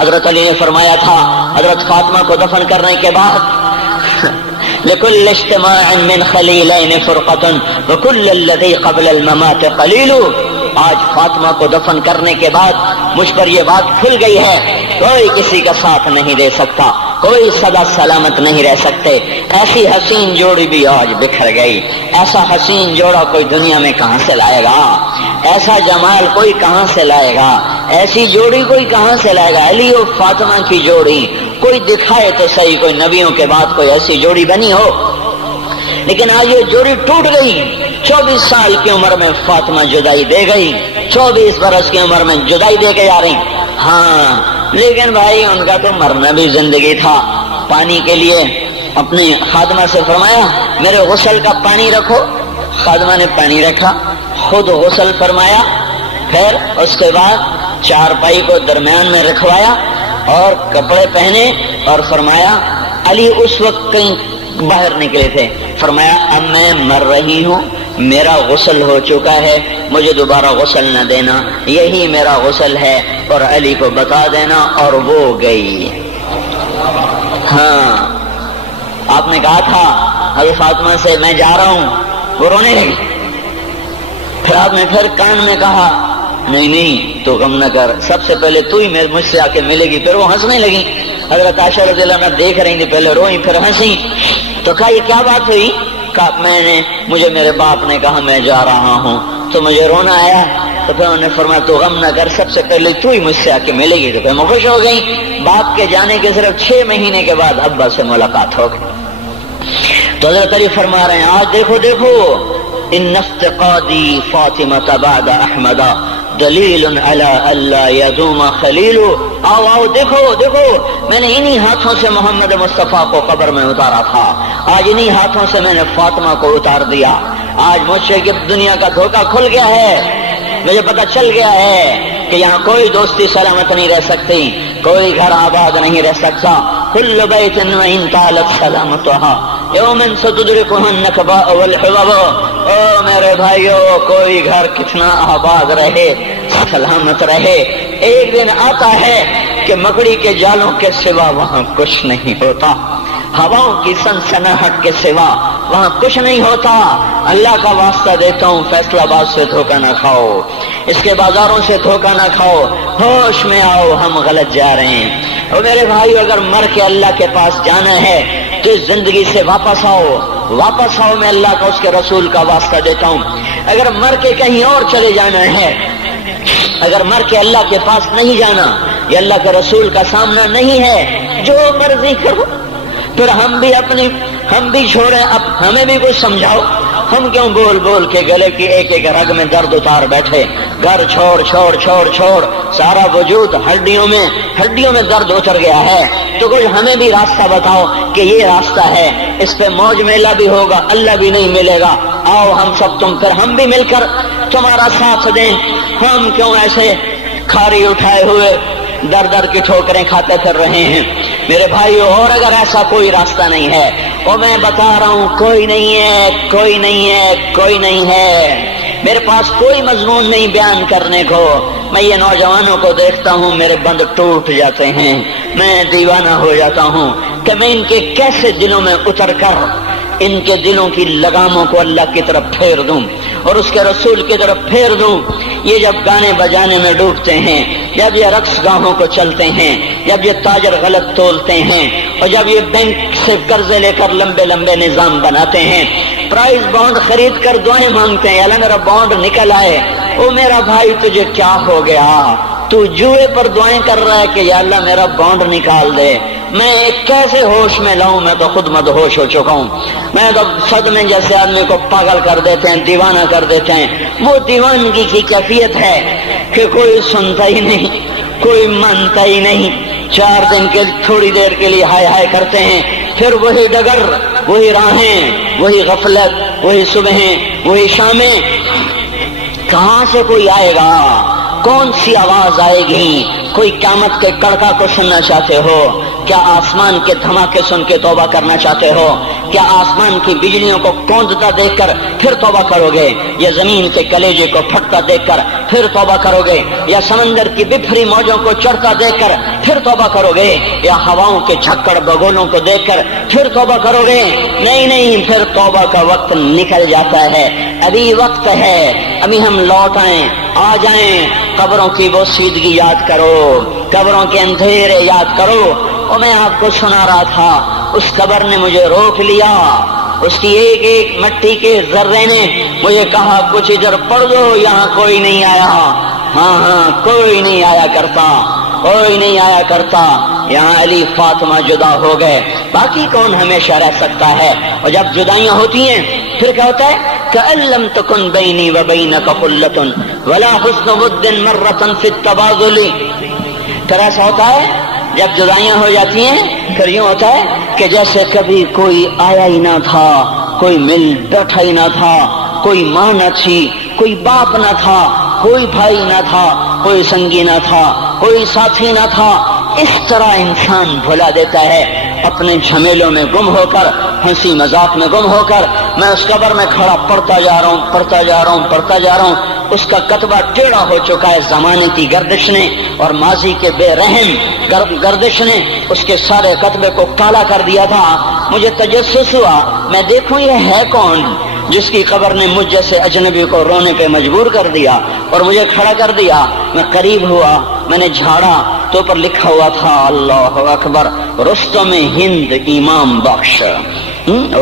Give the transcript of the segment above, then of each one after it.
حضرت علی نے فرمایا تھا حضرت فاطمہ کو دفن کرنے کے بعد لكل اجتماع من خلیلین فرقۃ وكل الذی قبل الممات قلیل. آج فاطمہ کو دفن کرنے کے بعد مجھ پر یہ بات کھل گئی ہے، کوئی کسی کا ساتھ نہیں دے سکتا، کوئی سدا سلامت نہیں رہ سکتے. ایسی حسین جوڑی بھی آج بکھر گئی. ایسا حسین جوڑا کوئی دنیا میں کہاں سے لائے گا؟ ایسا جمال کوئی کہاں سے لائے گا؟ ایسی جوڑی کوئی کہاں سے لائے گا؟ علی اور فاطمہ کی جوڑی کوئی دکھائے تو صحیح، کوئی نبیوں کے بعد کوئی ایسی جوڑی بنی ہو. لیکن آج یہ جوڑی ٹوٹ گئی. 24 سال کی عمر میں فاطمہ جدائی دے گئی، 24 برس کی عمر میں جدائی دے کے جا رہی. ہاں لیکن بھائی ان کا تو مرنا بھی زندگی تھا. پانی کے لیے اپنی خادمہ سے فرمایا میرے غسل کا پانی رکھو. خادمہ نے پانی رکھا، خود غسل فرمایا، پھر اس کے بعد چارپائی کو درمیان میں رکھوایا اور کپڑے پہنے اور فرمایا علی اس وقت کہیں باہر نکلے تھے، فرمایا اب میں مر رہی ہوں، میرا غسل ہو چکا ہے، مجھے دوبارہ غسل نہ دینا، یہی میرا غسل ہے اور علی کو بتا دینا. اور وہ گئی. ہاں آپ نے کہا تھا حضرت فاطمہ سے میں جا رہا ہوں، وہ رونے لگی. پھر آپ نے پھر کان میں کہا نہیں تو غم نہ کر، سب سے پہلے تو ہی مجھ سے آ کے ملے گی. پھر وہ ہنسنے لگی. حضرت عائشہ رضی اللہ عنہا دیکھ رہی تھی، پہلے روئی پھر ہنسی. تو کہا یہ کیا بات ہوئی؟ کہا مجھے میرے باپ نے کہا میں جا رہا ہوں تو مجھے رونا آیا. تو پھر انہوں نے فرمایا تو غم نہ کر، سب سے پہلے تو ہی مجھ سے آ کے ملے گی. تو پھر میں خوش ہو گئی. باپ کے جانے کے صرف 6 مہینے کے بعد ابا سے ملاقات ہو گئی. تو حضرت علی فرما رہے ہیں آج دیکھو ان افتقادی فاطمہ بعد احمد دلیل علی اللہ یدوم خلیل. آؤ دیکھو میں نے انہی ہاتھوں سے محمد مصطفیٰ کو قبر میں اتارا تھا، آج انہی ہاتھوں سے میں نے فاطمہ کو اتار دیا. آج مجھ سے کہ دنیا کا دھوکہ کھل گیا ہے، مجھے پتہ چل گیا ہے کہ یہاں کوئی دوستی سلامت نہیں رہ سکتی، کوئی گھر آباد نہیں رہ سکتا. کل بیت وإن طالت سلامتها یوم ستدرکها النکباء والحباب. او میرے بھائیو، کوئی گھر کتنا آباد رہے، سلامت رہے، ایک دن آتا ہے کہ مکڑی کے جالوں کے سوا وہاں کچھ نہیں ہوتا، ہواؤں کی سنسناہٹ کے سوا وہاں کچھ نہیں ہوتا. اللہ کا واسطہ دیتا ہوں فیصلہ آباد سے دھوکہ نہ کھاؤ، اس کے بازاروں سے دھوکہ نہ کھاؤ، ہوش میں آؤ، ہم غلط جا رہے ہیں. اور میرے بھائیو اگر مر کے اللہ کے پاس جانا ہے تو اس زندگی سے واپس آؤ. میں اللہ کا اس کے رسول کا واسطہ دیتا ہوں. اگر مر کے کہیں اور چلے جانا ہے، اگر مر کے اللہ کے پاس نہیں جانا یا اللہ کے رسول کا سامنا نہیں ہے، جو مرضی کرو. پھر ہم بھی چھوڑیں، اب ہمیں بھی کچھ سمجھاؤ. ہم کیوں بول کے گلے کی ایک رگ میں درد اتار بیٹھے؟ گھر چھوڑ سارا وجود ہڈیوں میں درد اتر گیا ہے. تو کچھ ہمیں بھی راستہ بتاؤ کہ یہ راستہ ہے، اس پہ موج میلہ بھی ہوگا، اللہ بھی نہیں ملے گا. آؤ ہم سب پھر ہم بھی مل کر تمہارا ساتھ دیں. ہم کیوں ایسے کھاری اٹھائے ہوئے در کی ٹھوکریں کھاتے پھر رہے ہیں میرے بھائیو؟ اور اگر ایسا کوئی راستہ نہیں ہے، اور میں بتا رہا ہوں کوئی نہیں ہے، میرے پاس کوئی مضمون نہیں بیان کرنے کو. میں یہ نوجوانوں کو دیکھتا ہوں میرے بند ٹوٹ جاتے ہیں، میں دیوانہ ہو جاتا ہوں کہ میں ان کے کیسے دلوں میں اتر کر ان کے دلوں کی لگاموں کو اللہ کی طرف پھیر دوں اور اس کے رسول کی طرف پھیر دوں. یہ جب گانے بجانے میں ڈوبتے ہیں، جب یہ رقص گاہوں کو چلتے ہیں، جب یہ تاجر غلط تولتے ہیں، اور جب یہ بینک سے قرضے لے کر لمبے نظام بناتے ہیں، پرائز بانڈ خرید کر دعائیں مانگتے ہیں اللہ میرا بانڈ نکل آئے. او میرا بھائی تجھے کیا ہو گیا؟ تو جوئے پر دعائیں کر رہا ہے کہ یا اللہ میرا بانڈ نکال دے. میں کیسے ہوش میں لاؤں؟ میں تو خود مدہوش ہو چکا ہوں. میں تو صدمے جیسے آدمی کو پاگل کر دیتے ہیں، دیوانہ کر دیتے ہیں. وہ دیوانگی کی کیفیت ہے کہ کوئی سنتا ہی نہیں، کوئی مانتا ہی نہیں. 4 دن کے تھوڑی دیر کے لیے ہائے کرتے ہیں، پھر وہی ڈگر، وہی راہیں، وہی غفلت، وہی صبحیں، وہی شامیں. کہاں سے کوئی آئے گا؟ کون سی آواز آئے گی؟ کوئی قیامت کے کڑکا کو سننا چاہتے ہو؟ کیا آسمان کے دھماکے سن کے توبہ کرنا چاہتے ہو؟ کیا آسمان کی بجلیوں کو کونپتا دیکھ کر پھر توبہ کرو گے، یا زمین کے کلیجے کو پھٹتا دیکھ کر پھر توبہ کرو گے، یا سمندر کی بفری موجوں کو چڑھتا دیکھ کر پھر توبہ کرو گے، یا ہواؤں کے جھکڑ بگولوں کو دیکھ کر پھر توبہ کرو گے؟ نہیں، پھر توبہ کا وقت نکل جاتا ہے، ابھی وقت ہے، ابھی ہم لوٹ آئیں، آ جائیں، قبروں کی وہ سیدگی یاد کرو، قبروں کے اندھیرے یاد کرو۔ اور میں آپ کو سنا رہا تھا، اس قبر نے مجھے روک لیا، اس کی ایک ایک مٹی کے ذرے نے مجھے کہا کچھ ادھر پڑھ دو، یہاں کوئی نہیں آیا، ہاں کوئی نہیں آیا کرتا، کوئی نہیں آیا کرتا، یہاں علی فاطمہ جدا ہو گئے، باقی کون ہمیشہ رہ سکتا ہے؟ اور جب جدائیاں ہوتی ہیں پھر کیا ہوتا ہے؟ كأن لم تكن بيني وبينك خلة ولا حسن ود مرة في التبادل۔ پھر ایسا ہوتا ہے جب جدائیاں ہو جاتی ہیں پھر یوں ہوتا ہے کہ جیسے کبھی کوئی آیا ہی نہ تھا، کوئی مل بیٹھا ہی نہ تھا، کوئی ماں نہ تھی، کوئی باپ نہ تھا، کوئی بھائی نہ تھا، کوئی سنگی نہ تھا، کوئی ساتھی نہ تھا۔ اس طرح انسان بھلا دیتا ہے اپنے جھمیلوں میں گم ہو کر، ہنسی مذاق میں گم ہو کر۔ میں اس قبر میں کھڑا پڑھتا جا رہا ہوں، اس کا کتبہ ٹیڑھا ہو چکا ہے زمانے کی گردش نے اور ماضی کے بے رحم گردش نے اس کے سارے کتبے کو کالا کر دیا تھا۔ مجھے تجسس ہوا، میں دیکھوں یہ ہے کون جس کی قبر نے مجھ جیسے اجنبی کو رونے پہ مجبور کر دیا اور مجھے کھڑا کر دیا۔ میں قریب ہوا، میں نے جھاڑا تو پر لکھا ہوا تھا اللہ اکبر، رستم ہند امام بخش۔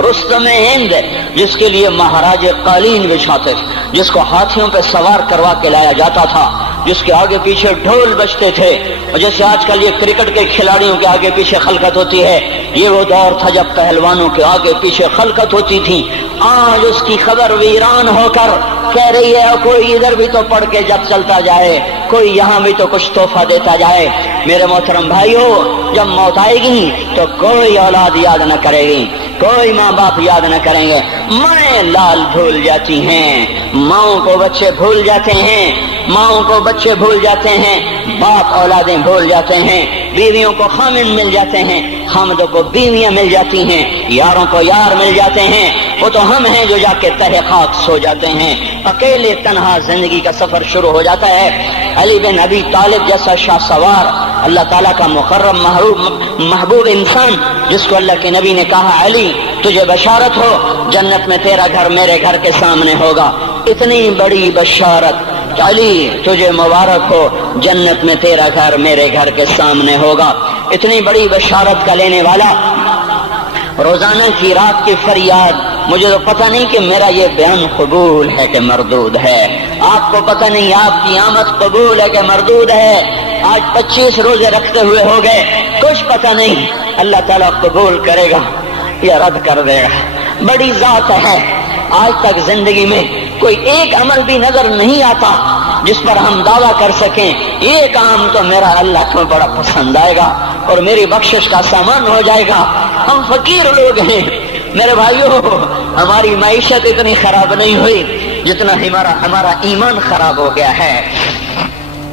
رستم ہند، جس کے لیے مہاراج قالین بچھاتے تھے، جس کو ہاتھیوں پہ سوار کروا کے لایا جاتا تھا، جس کے آگے پیچھے ڈھول بجتے تھے، اور جیسے آج کل یہ کرکٹ کے کھلاڑیوں کے آگے پیچھے خلقت ہوتی ہے، یہ وہ دور تھا جب پہلوانوں کے آگے پیچھے خلقت ہوتی تھی۔ آج اس کی خبر ویران ہو کر کہہ رہی ہے کوئی ادھر بھی تو پڑھ کے جب چلتا جائے، کوئی یہاں بھی تو کچھ تحفہ دیتا جائے۔ میرے محترم بھائیو، جب موت آئے گی تو کوئی اولاد یاد نہ کرے گی، کوئی ماں باپ یاد نہ کریں گے، مائیں لال بھول جاتی ہیں، ماؤں کو بچے بھول جاتے ہیں، ماؤں کو بچے بھول جاتے ہیں، باپ اولادیں بھول جاتے ہیں، بیویوں کو خامن مل جاتے ہیں، خامدوں کو بیویاں مل جاتی ہیں، یاروں کو یار مل جاتے ہیں۔ وہ تو ہم ہیں جو جا کے تہہ خاک سو جاتے ہیں، اکیلے تنہا زندگی کا سفر شروع ہو جاتا ہے۔ علی بن ابی طالب جیسا شاہ سوار، اللہ تعالیٰ کا مقرب محبوب انسان، جس کو اللہ کے نبی نے کہا علی تجھے بشارت ہو، جنت میں تیرا گھر میرے گھر کے سامنے ہوگا، اتنی بڑی بشارت علی تجھے مبارک ہو، جنت میں تیرا گھر میرے گھر کے سامنے ہوگا۔ اتنی بڑی بشارت کا لینے والا، روزانہ کی رات کی فریاد، مجھے تو پتہ نہیں کہ میرا یہ بیان قبول ہے کہ مردود ہے، آپ کو پتہ نہیں آپ کی آمد قبول ہے کہ مردود ہے۔ آج 25 روزے رکھتے ہوئے ہو گئے، کچھ پتہ نہیں اللہ تعالیٰ قبول کرے گا یا رد کر دے گا، بڑی ذات ہے۔ آج تک زندگی میں کوئی ایک عمل بھی نظر نہیں آتا جس پر ہم دعویٰ کر سکیں یہ کام تو میرا اللہ کو بڑا پسند آئے گا اور میری بخشش کا سامان ہو جائے گا۔ ہم فقیر لوگ ہیں میرے بھائیوں، ہماری معیشت اتنی خراب نہیں ہوئی جتنا ہمارا ایمان خراب ہو گیا ہے۔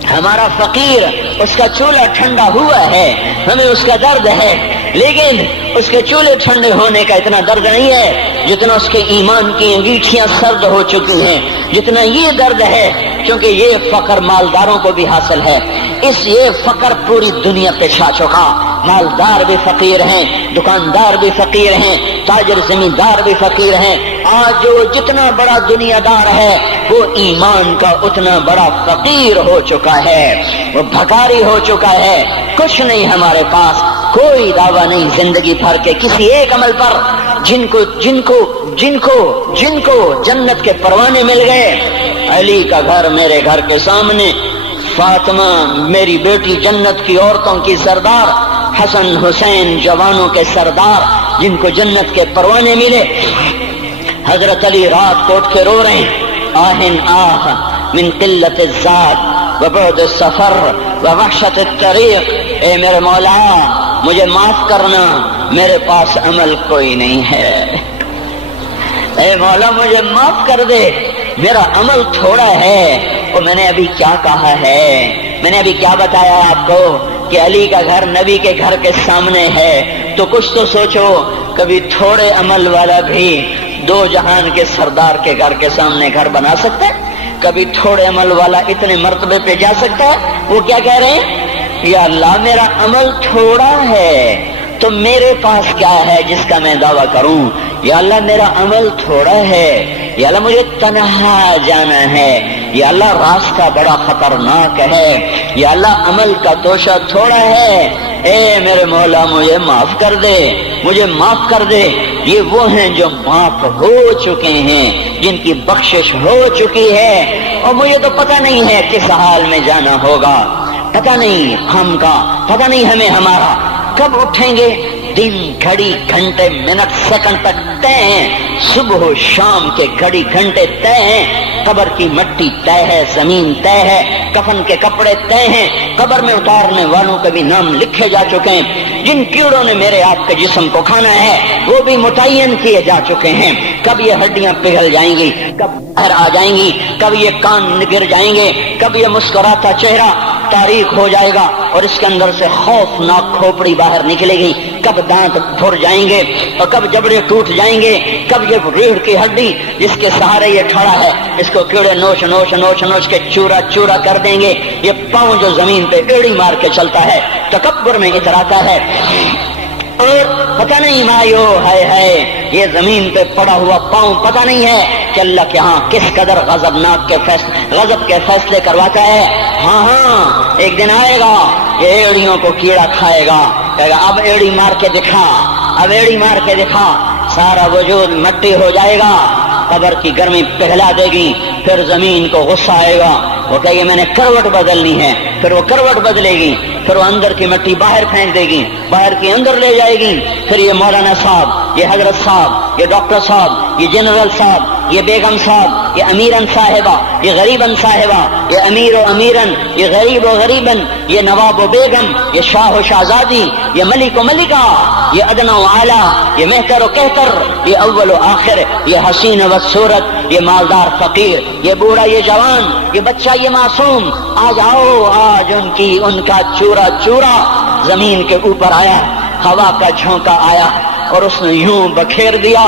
ہمارا فقیر، اس کا چولہا ٹھنڈا ہوا ہے، ہمیں اس کا درد ہے، لیکن اس کے چولہے ٹھنڈے ہونے کا اتنا درد نہیں ہے جتنا اس کے ایمان کی انگیٹھیاں سرد ہو چکی ہیں، جتنا یہ درد ہے، کیونکہ یہ فقر مالداروں کو بھی حاصل ہے۔ یہ فقر پوری دنیا پہ چھا چکا، مالدار بھی فقیر ہیں، دکاندار بھی فقیر ہیں، تاجر زمیندار بھی فقیر ہیں۔ آج جو جتنا بڑا دنیا دار ہے وہ ایمان کا اتنا بڑا فقیر ہو چکا ہے، وہ بھکاری ہو چکا ہے۔ کچھ نہیں ہمارے پاس، کوئی دعویٰ نہیں زندگی بھر کے کسی ایک عمل پر، جن کو جنت کے پروانے مل گئے۔ علی کا گھر میرے گھر کے سامنے، فاطمہ میری بیٹی جنت کی عورتوں کی سردار، حسن حسین جوانوں کے سردار جن کو جنت کے پروانے ملے۔ حضرت علی رات کو اٹھ کے رو رہے ہیں، آہن آہ من قلت الذات وبعد السفر ووحشت الطریق، اے میرے مولا مجھے معاف کرنا، میرے پاس عمل کوئی نہیں ہے، اے مولا مجھے معاف کر دے، میرا عمل تھوڑا ہے۔ اور میں نے ابھی کیا کہا ہے، میں نے ابھی کیا بتایا آپ کو کہ علی کا گھر نبی کے گھر کے سامنے ہے تو کچھ تو سوچو، کبھی تھوڑے عمل والا بھی دو جہان کے سردار کے گھر کے سامنے گھر بنا سکتا ہے؟ کبھی تھوڑے عمل والا اتنے مرتبے پہ جا سکتا ہے؟ وہ کیا کہہ رہے ہیں؟ یا اللہ میرا عمل تھوڑا ہے تو میرے پاس کیا ہے جس کا میں دعویٰ کروں؟ یا اللہ میرا عمل تھوڑا ہے، یا اللہ مجھے تنہا جانا ہے، یا اللہ راستہ بڑا خطرناک ہے، یا اللہ عمل کا توشہ تھوڑا ہے، اے میرے مولا مجھے معاف کر دے، مجھے معاف کر دے۔ یہ وہ ہیں جو معاف ہو چکے ہیں، جن کی بخشش ہو چکی ہے، اور مجھے تو پتہ نہیں ہے کس حال میں جانا ہوگا، پتہ نہیں ہم کا، پتہ نہیں ہمیں ہمارا کب اٹھیں گے۔ دن گھڑی گھنٹے منٹ سیکنڈ تک طے ہیں، صبح و شام کے گھڑی گھنٹے طے ہیں، قبر کی مٹی طے ہے، زمین طے ہے، کفن کے کپڑے طے ہیں، قبر میں اتارنے والوں کے بھی نام لکھے جا چکے ہیں، جن کیڑوں نے میرے آپ کے جسم کو کھانا ہے وہ بھی متعین کیے جا چکے ہیں۔ کب یہ ہڈیاں پگھل جائیں گی، کب باہر آ جائیں گی، کب یہ کان گر جائیں گے، کب یہ مسکراتا چہرہ تاریخ ہو جائے گا اور اس کے اندر سے خوفناک کھوپڑی باہر نکلے گی، کب دانت پھر جائیں گے اور کب جبڑے ٹوٹ جائیں گے، کب یہ ریڑھ کی ہڈی جس کے سہارے یہ کھڑا ہے اس کو کیڑے نوچ نوچ نوچ نوچ کے چورا چورا کر دیں گے، یہ پاؤں جو زمین پہ ایڑی مار کے چلتا ہے تکبر میں اتراتا ہے، اور پتہ نہیں مایو ہے یہ زمین پہ پڑا ہوا پاؤں پتہ نہیں ہے کہ اللہ کے ہاں کس قدر غضبناک کے غضب کے فیصلے کرواتا ہے۔ ہاں ایک دن آئے گا یہ ایڑیوں کو کیڑا کھائے گا، کہے گا اب ایڑی مار کے دکھا، اب ایڑی مار کے دکھا، سارا وجود مٹی ہو جائے گا، قبر کی گرمی پگھلا دے گی، پھر زمین کو غصہ آئے گا، وہ کہے گی میں نے کروٹ بدلنی ہے، پھر وہ کروٹ بدلے گی، پھر وہ اندر کی مٹی باہر پھینک دے گی، باہر کی اندر لے جائے گی، پھر یہ مولانا صاحب، یہ حضرت صاحب، یہ ڈاکٹر صاحب، یہ جنرل صاحب، یہ بیگم صاحب، یہ امیرن صاحبہ، یہ غریبن صاحبہ، یہ امیر و امیرن، یہ غریب و غریبن، یہ نواب و بیگم، یہ شاہ و شہزادی، یہ ملک و ملکہ، یہ ادنا و اعلیٰ، یہ مہتر و کہتر، یہ اول و آخر، یہ حسین و صورت، یہ مالدار فقیر، یہ بوڑھا یہ جوان، یہ بچہ یہ معصوم، آج آؤ، آج ان کا چورا چورا زمین کے اوپر آیا، ہوا کا جھونکا آیا اور اس نے یوں بکھیر دیا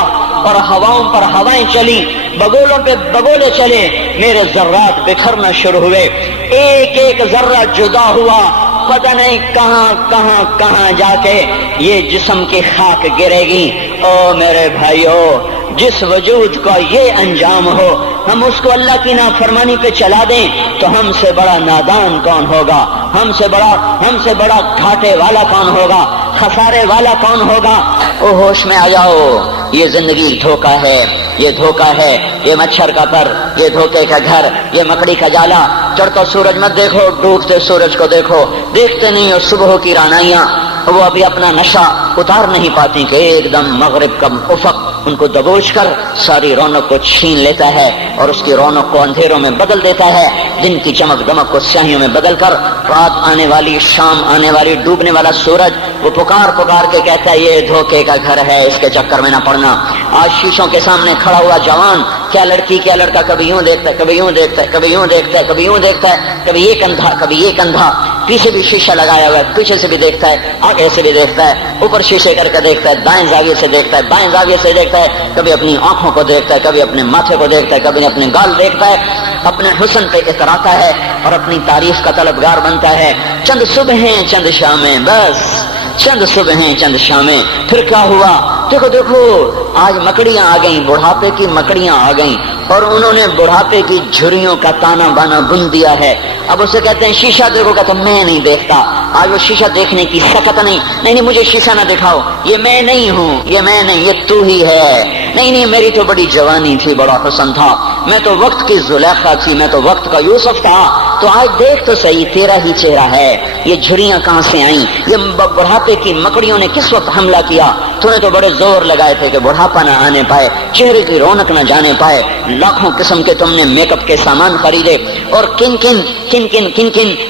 اور ہواؤں پر ہوائیں چلی، بگولوں پہ بگولے چلے، میرے ذرات بکھرنا شروع ہوئے، ایک ایک ذرہ جدا ہوا، پتہ نہیں کہاں کہاں کہاں جا کے یہ جسم کی خاک گرے گی۔ او میرے بھائیو، جس وجود کا یہ انجام ہو، ہم اس کو اللہ کی نافرمانی پہ چلا دیں تو ہم سے بڑا نادان کون ہوگا، ہم سے بڑا گھاٹے والا کون ہوگا، خسارے والا کون ہوگا۔ او ہوش میں آ جاؤ، یہ زندگی دھوکہ ہے، یہ دھوکہ ہے، یہ مچھر کا پر، یہ دھوکے کا گھر، یہ مکڑی کا جالا، چڑھتا سورج مت دیکھو، ڈوبتے سورج کو دیکھو، دیکھتے نہیں اور صبح کی رانائیاں وہ ابھی اپنا نشہ اتار نہیں پاتی کہ ایک دم مغرب کا افق ان کو دبوچ کر ساری رونق کو چھین لیتا ہے اور اس کی رونق کو اندھیروں میں بدل دیتا ہے، دن کی چمک دمک کو سیاہیوں میں بدل کر رات آنے والی، شام آنے والی، ڈوبنے والا سورج وہ پکار پکار کے کہتا ہے یہ دھوکے کا گھر ہے، اس کے چکر میں نہ پڑنا۔ آج شیشوں کے سامنے کھڑا ہوا جوان کیا لڑکی کیا لڑکا کبھی یوں دیکھتا ہے، کبھی یوں دیکھتا ہے، کبھی یوں دیکھتا ہے، کبھی یوں دیکھتا ہے، کبھی یہ کندھا کبھی یہ کندھا، پیچھے بھی شیشہ لگایا ہوا ہے، پیچھے سے بھی دیکھتا ہے، آگے سے بھی دیکھتا ہے، اوپر شیشے کر کے دیکھتا ہے، دائیں زاویے سے دیکھتا ہے، بائیں زاویے سے دیکھتا ہے، کبھی اپنی آنکھوں کو دیکھتا ہے، کبھی اپنے ماتھے کو دیکھتا ہے، کبھی اپنے گال دیکھتا ہے، اپنے حسن پہ اتراتا ہے اور اپنی تعریف کا طلبگار بنتا ہے۔ چند صبحیں چند شامیں، بس چند صبحیں چند شامیں، پھر کیا ہوا؟ دیکھو دیکھو آج مکڑیاں آ گئیں، بڑھاپے کی مکڑیاں آ گئیں اور انہوں نے بڑھاپے کی جھریوں کا تانا بانا بن دیا ہے۔ اب اسے کہتے ہیں شیشہ دیکھو، کہتا میں نہیں دیکھتا، آج وہ شیشہ دیکھنے کی سکت نہیں مجھے شیشہ نہ دکھاؤ، یہ میں نہیں ہوں، یہ میں نہیں، یہ تو ہی ہے، نہیں میری تو بڑی جوانی تھی، بڑا حسن تھا، میں تو وقت کی زلیخا تھی، میں تو وقت کا یوسف تھا، تو آج دیکھ تو صحیح تیرا ہی چہرہ ہے، یہ جھریاں کہاں سے آئیں، یہ بڑھاپے کی مکڑیوں نے کس وقت حملہ کیا، تو نے تو بڑے زور لگائے تھے کہ بڑھاپا نہ آنے پائے، چہرے کی رونق نہ جانے پائے، لاکھوں قسم کے تم نے میک اپ کے سامان خریدے اور کن کن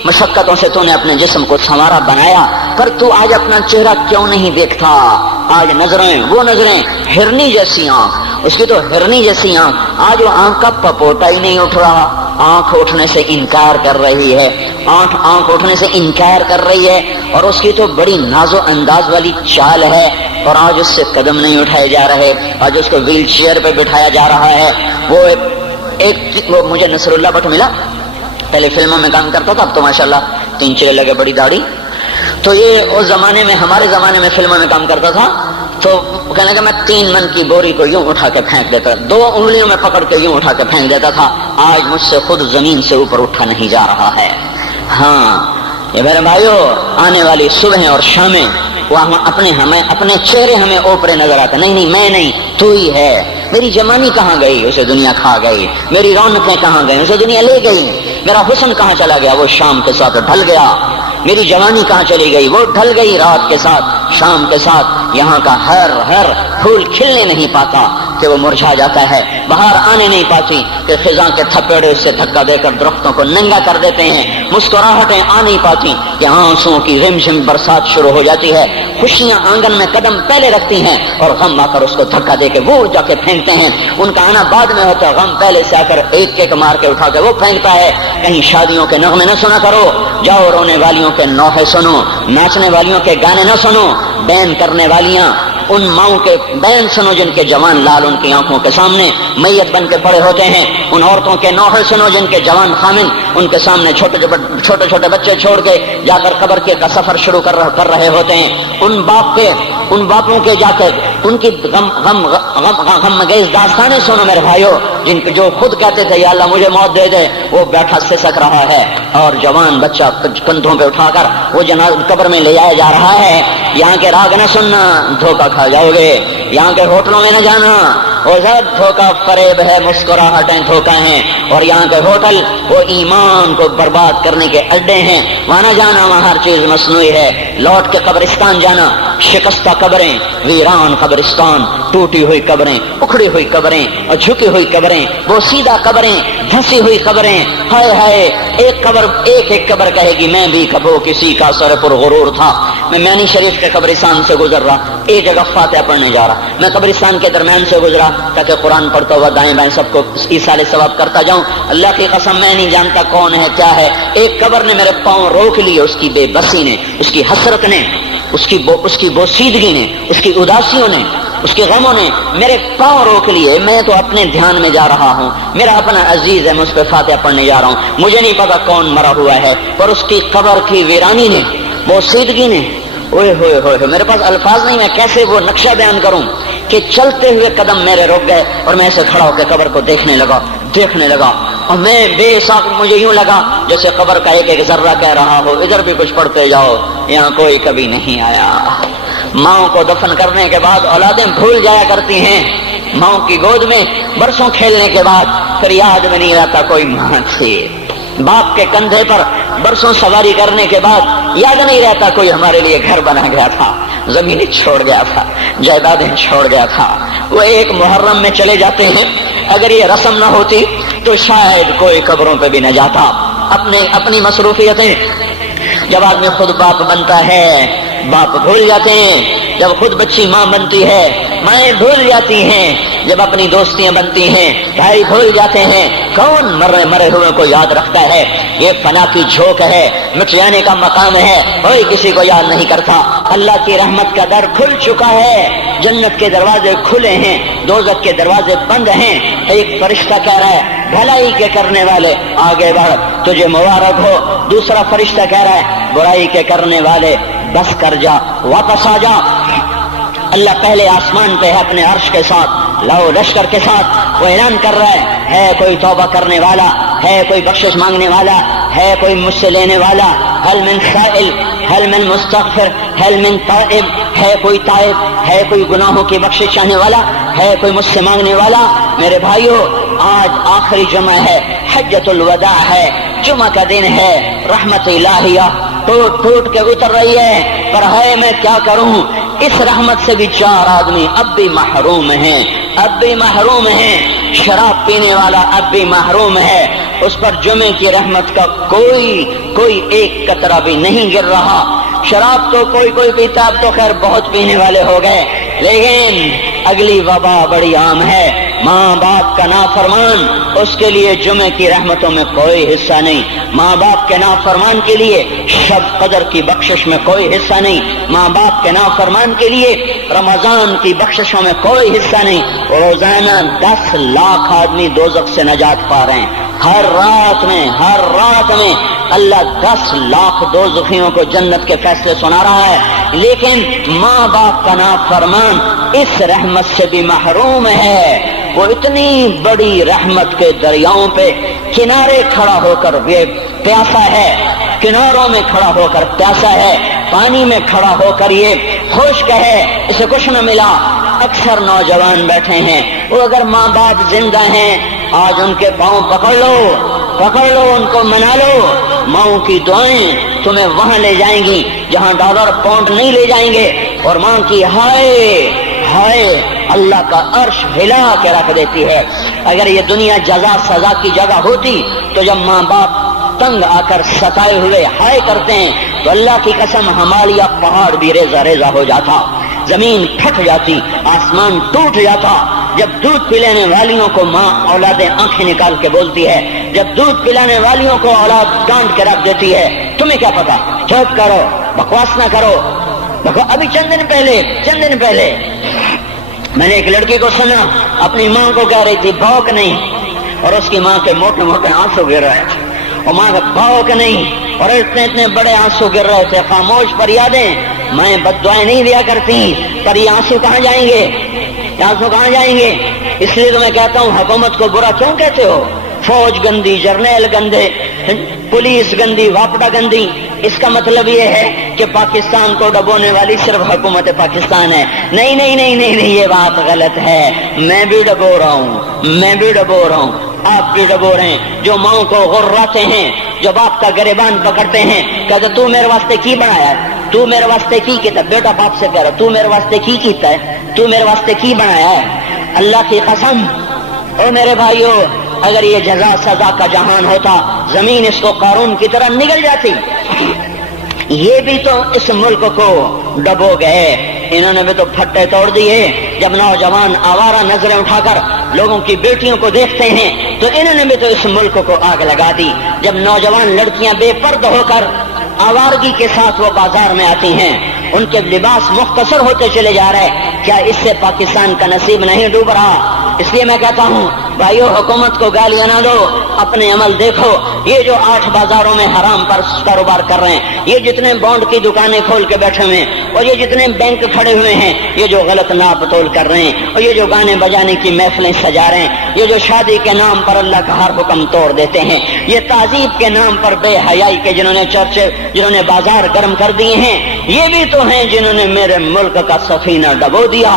مشقتوں سے تو نے اپنے جسم کو سنوارا بنایا، پر تو آج اپنا چہرہ کیوں نہیں دیکھتا؟ آج نظریں وہ نظریں، ہرنی جیسی آنکھ، اس کی تو ہرنی جیسی آنکھ، آج وہ آنکھ کا پپوتا ہی نہیں اٹھ رہا، آنکھ اٹھنے سے انکار کر رہی ہے، آنکھ اٹھنے سے انکار کر رہی ہے، اور اس کی تو بڑی ناز و انداز والی چال ہے، اور آج اس سے قدم نہیں اٹھائے جا رہے، آج اس کو ویل چیئر پہ بٹھایا جا رہا ہے۔ وہ مجھے نصر اللہ بٹ ملا، پہلے فلموں میں کام کرتا تھا، اب تو ماشاءاللہ 3 چلے لگے، بڑی داڑھی۔ تو یہ اس زمانے میں، ہمارے زمانے میں فلموں میں کام کرتا تھا، تو کہنے لگا میں 3 من کی بوری کو یوں اٹھا کے پھینک دیتا، 2 انگلیوں میں پکڑ کے یوں اٹھا کے پھینک دیتا تھا، آج مجھ سے خود زمین سے اوپر اٹھا نہیں جا رہا ہے۔ ہاں یہ میرے بھائیو، آنے والی صبح اور شامیں وہ اپنے چہرے ہمیں اوپرے نظر آتے، نہیں میں نہیں، تو ہی ہے۔ میری جوانی کہاں گئی؟ اسے دنیا کھا گئی۔ میری رونقیں کہاں گئی؟ اسے دنیا لے گئی۔ میرا حسن کہاں چلا گیا؟ وہ شام کے ساتھ ڈھل گیا۔ میری جوانی کہاں چلی گئی؟ وہ ڈھل گئی رات کے ساتھ، شام کے ساتھ۔ یہاں کا ہر پھول کھلنے نہیں پاتا کہ وہ مرجھا جاتا ہے، بہار آنے نہیں پاتی کہ خزاں کے تھپیڑے سے دھکا دے کر درختوں کو ننگا کر دیتے ہیں، مسکراہٹیں آ نہیں پاتی کہ آنسوؤں کی رم جھم برسات شروع ہو جاتی ہے، خوشیاں آنگن میں قدم پہلے رکھتی ہیں اور غم آ کر اس کو دھکا دے کے وہ جا کے پھینکتے ہیں۔ ان کا آنا بعد میں ہوتا ہے، غم پہلے سے آ کر ایک مار کے اٹھا کے وہ پھینکتا ہے۔ کہیں شادیوں کے نغمے نہ سنا کرو، جاؤ رونے والیوں کے نوحے سنو، ناچنے والیوں کے گانے نہ سنو، بین کرنے والیاں ان ماؤں کے بین سنو جن کے جوان لال ان کی آنکھوں کے سامنے میت بن کے پڑے ہوتے ہیں، ان عورتوں کے نوحے سنو جن کے جوان خامن ان کے سامنے چھوٹے چھوٹے بچے چھوڑ کے جا کر قبر کے کا سفر شروع کر رہے ہوتے ہیں، ان باپوں کے جا کر ان کی غم گیز داستانیں سنو میرے بھائیو، جو خود کہتے تھے یا اللہ مجھے موت دے دے، وہ بیٹھا سسک رہا ہے، اور جوان بچہ کندھوں پہ اٹھا کر وہ قبر میں لے جایا جا رہا ہے۔ یہاں کے راگ نہ سننا، دھوکہ کھا جاؤ گے۔ یہاں کے ہوٹلوں میں نہ جانا، وہ سب دھوکہ فریب ہے، مسکراہٹیں دھوکہ ہیں، اور یہاں کے ہوٹل وہ ایمان کو برباد کرنے کے اڈے ہیں، وہاں نہ جانا، وہاں ہر چیز مصنوعی ہے۔ لوٹ کے قبرستان جانا، شکستہ قبریں، ویران قبرستان، ٹوٹی ہوئی قبریں، اکھڑی ہوئی قبریں اور جھکی ہوئی قبریں، وہ سیدھا قبریں، دھنسی ہوئی قبریں، ہائے ہائے، ایک قبر کہے گی میں بھی کبھی کسی کا سر پر غرور تھا۔ میں میانی شریف کے قبرستان سے گزر رہا، ایک جگہ فاتحہ پڑھنے جا رہا، میں قبرستان کے درمیان سے گزرا تاکہ قرآن پڑھتا ہوا دائیں بائیں سب کو ایصال ثواب کرتا جاؤں۔ اللہ کی قسم میں نہیں جانتا کون ہے کیا ہے، ایک قبر نے میرے پاؤں روک لیے، اس کی بے بسی نے، اس کی حسرت نے، اس کی بوسیدگی نے، اس کی اداسیوں نے، اس کے غموں نے میرے پاؤں روک لیے۔ میں تو اپنے دھیان میں جا رہا ہوں، میرا اپنا عزیز ہے، میں اس پہ فاتحہ پڑھنے جا رہا ہوں، مجھے نہیں پتا کون مرا ہوا ہے، پر اس کی قبر کی ویرانی نے، بوسیدگی نے، اوئے ہوئے ہوئے، میرے پاس الفاظ نہیں، میں کیسے وہ نقشہ بیان کروں کہ چلتے ہوئے قدم میرے رک گئے، اور میں ایسے کھڑا ہو کے قبر کو دیکھنے لگا، اور میں بے ساکھ، مجھے یوں لگا جیسے قبر کا ایک ذرہ کہہ رہا ہو ادھر بھی کچھ پڑھتے جاؤ، یہاں کوئی کبھی نہیں آیا۔ ماؤں کو دفن کرنے کے بعد اولادیں بھول جایا کرتی ہیں، ماؤں کی گود میں برسوں کھیلنے کے بعد پھر یاد میں نہیں رہتا کوئی ماں تھی، باپ کے کندھے پر برسوں سواری کرنے کے بعد یاد نہیں رہتا کوئی ہمارے لیے گھر بنا گیا تھا، زمینیں چھوڑ گیا تھا، جائیدادیں چھوڑ گیا تھا۔ وہ ایک محرم میں چلے جاتے ہیں، اگر یہ رسم نہ ہوتی تو شاید کوئی قبروں پہ بھی نہ جاتا۔ اپنی مصروفیتیں، جب آدمی خود باپ بنتا ہے باپ بھول جاتے ہیں، جب خود بچی ماں بنتی ہے مائیں بھول جاتی ہیں، جب اپنی دوستیاں بنتی ہیں بھائی بھول جاتے ہیں، کون مرے ہوئے کو یاد رکھتا ہے؟ یہ فنا کی جھوک ہے، مٹ جانے کا مقام ہے، کوئی کسی کو یاد نہیں کرتا۔ اللہ کی رحمت کا در کھل چکا ہے، جنت کے دروازے کھلے ہیں، دوزخ کے دروازے بند ہیں۔ ایک فرشتہ کہہ رہا ہے بھلائی کے کرنے والے آگے بڑھ، تجھے مبارک ہو۔ دوسرا فرشتہ کہہ رہا ہے برائی کے کرنے والے بس کر جا، واپس آ جا۔ اللہ پہلے آسمان پہ ہے اپنے عرش کے ساتھ، لاؤ لشکر کے ساتھ، وہ اعلان کر رہا ہے کوئی توبہ کرنے والا، ہے کوئی بخشش مانگنے والا، ہے کوئی مجھ سے لینے والا، هل من سائل، هل من مستغفر، هل من تائب، ہے کوئی تائب، ہے کوئی گناہوں کی بخشش چاہنے والا، ہے کوئی مجھ سے مانگنے والا۔ میرے بھائیو، آج آخری جمعہ ہے، حجۃ الوداع ہے، جمعہ کا دن ہے، رحمت الہیہ ٹوٹ کے اتر رہی ہے، پر ہے میں کیا کروں، اس رحمت سے بھی 4 آدمی اب بھی محروم ہیں، شراب پینے والا اب بھی محروم ہے، اس پر جمعے کی رحمت کا کوئی ایک قطرہ بھی نہیں گر رہا۔ شراب تو کوئی پیتا، اب تو خیر بہت پینے والے ہو گئے، لیکن اگلی وبا بڑی عام ہے، ماں باپ کا نافرمان اس کے لیے جمعے کی رحمتوں میں کوئی حصہ نہیں، ماں باپ کے نافرمان کے لیے شب قدر کی بخشش میں کوئی حصہ نہیں، ماں باپ کے نافرمان کے لیے رمضان کی بخششوں میں کوئی حصہ نہیں۔ روزانہ 10 لاکھ آدمی دوزخ سے نجات پا رہے ہیں، ہر رات میں اللہ 10 لاکھ دوزخیوں کو جنت کے فیصلے سنا رہا ہے، لیکن ماں باپ کا نافرمان اس رحمت سے بھی محروم ہے۔ وہ اتنی بڑی رحمت کے دریاؤں پہ کنارے کھڑا ہو کر یہ پیاسا ہے، کناروں میں کھڑا ہو کر پیاسا ہے، پانی میں کھڑا ہو کر یہ خشک ہے، اسے کچھ نہ ملا۔ اکثر نوجوان بیٹھے ہیں، وہ اگر ماں باپ زندہ ہیں آج ان کے پاؤں پکڑ لو، ان کو منا لو، ماؤں کی دعائیں تمہیں وہاں لے جائیں گی جہاں ڈالر پاؤنڈ نہیں لے جائیں گے، اور ماں کی ہائے اللہ کا عرش ہلا کے رکھ دیتی ہے۔ اگر یہ دنیا جزا سزا کی جگہ ہوتی تو جب ماں باپ تنگ آ کر ستائے ہوئے ہائے کرتے ہیں تو اللہ کی قسم ہمالیہ پہاڑ بھی ریزہ ریزہ ہو جاتا، زمین پھٹ جاتی، آسمان ٹوٹ جاتا۔ جب دودھ پلانے والیوں کو ماں اولادیں آنکھیں نکال کے بولتی ہے، جب دودھ پلانے والیوں کو اولاد ڈانٹ کے رکھ دیتی ہے، تمہیں کیا پتا، چپ کرو، بکواس نہ کرو۔ دیکھو ابھی چند دن پہلے میں نے ایک لڑکی کو سنا اپنی ماں کو کہہ رہی تھی بھوک نہیں، اور اس کی ماں کے موٹے موٹے آنسو گر رہے تھے، اور ماں کا بھوک نہیں، اور اتنے بڑے آنسو گر رہے تھے۔ خاموش فریادیں، میں بد دعائیں نہیں دیا کرتی، پر یہ آنسو کہاں جائیں گے؟ اس لیے تو میں کہتا ہوں حکومت کو برا کیوں کہتے ہو؟ فوج گندی، جرنیل گندے، پولیس گندی، واپڈا گندی، اس کا مطلب یہ ہے کہ پاکستان کو ڈبونے والی صرف حکومت پاکستان ہے۔ نہیں، یہ بات غلط ہے۔ میں بھی ڈبو رہا ہوں، آپ بھی ڈبو رہے ہیں۔ جو ماں کو غراتے ہیں، جو باپ کا گریبان پکڑتے ہیں، کہتے تو میرے واسطے کی بنایا ہے، تو میرے واسطے کی کیتا ہے؟ بیٹا باپ سے کہہ رہا تو میرے واسطے کی کیتا ہے، تو میرے واسطے کی بنایا ہے؟ اللہ کی قسم او میرے بھائیو، اگر یہ جزا سزا کا جہان ہوتا زمین اس کو قارون کی طرح نگل جاتی۔ یہ بھی تو اس ملک کو ڈبو گئے، انہوں نے بھی تو پھٹے توڑ دیے۔ جب نوجوان آوارہ نظریں اٹھا کر لوگوں کی بیٹیوں کو دیکھتے ہیں تو انہوں نے بھی تو اس ملک کو آگ لگا دی۔ جب نوجوان لڑکیاں بے پرد ہو کر آوارگی کے ساتھ وہ بازار میں آتی ہیں، ان کے لباس مختصر ہوتے چلے جا رہے، کیا اس سے پاکستان کا نصیب نہیں ڈوب رہا؟ اس لیے میں کہتا ہوں بھائیو، حکومت کو گالیاں نہ دو، اپنے عمل دیکھو۔ یہ جو 8 بازاروں میں حرام پر کاروبار کر رہے ہیں، یہ جتنے بانڈ کی دکانیں کھول کے بیٹھے ہوئے ہیں، اور یہ جتنے بینک کھڑے ہوئے ہیں، یہ جو غلط ناپ تول کر رہے ہیں، اور یہ جو گانے بجانے کی محفلیں سجا رہے ہیں، یہ جو شادی کے نام پر اللہ کا ہر حکم توڑ دیتے ہیں، یہ تعذیب کے نام پر بے حیائی کے جنہوں نے بازار گرم کر دیے ہیں، یہ بھی تو ہیں جنہوں نے میرے ملک کا سفینہ ڈبو دیا۔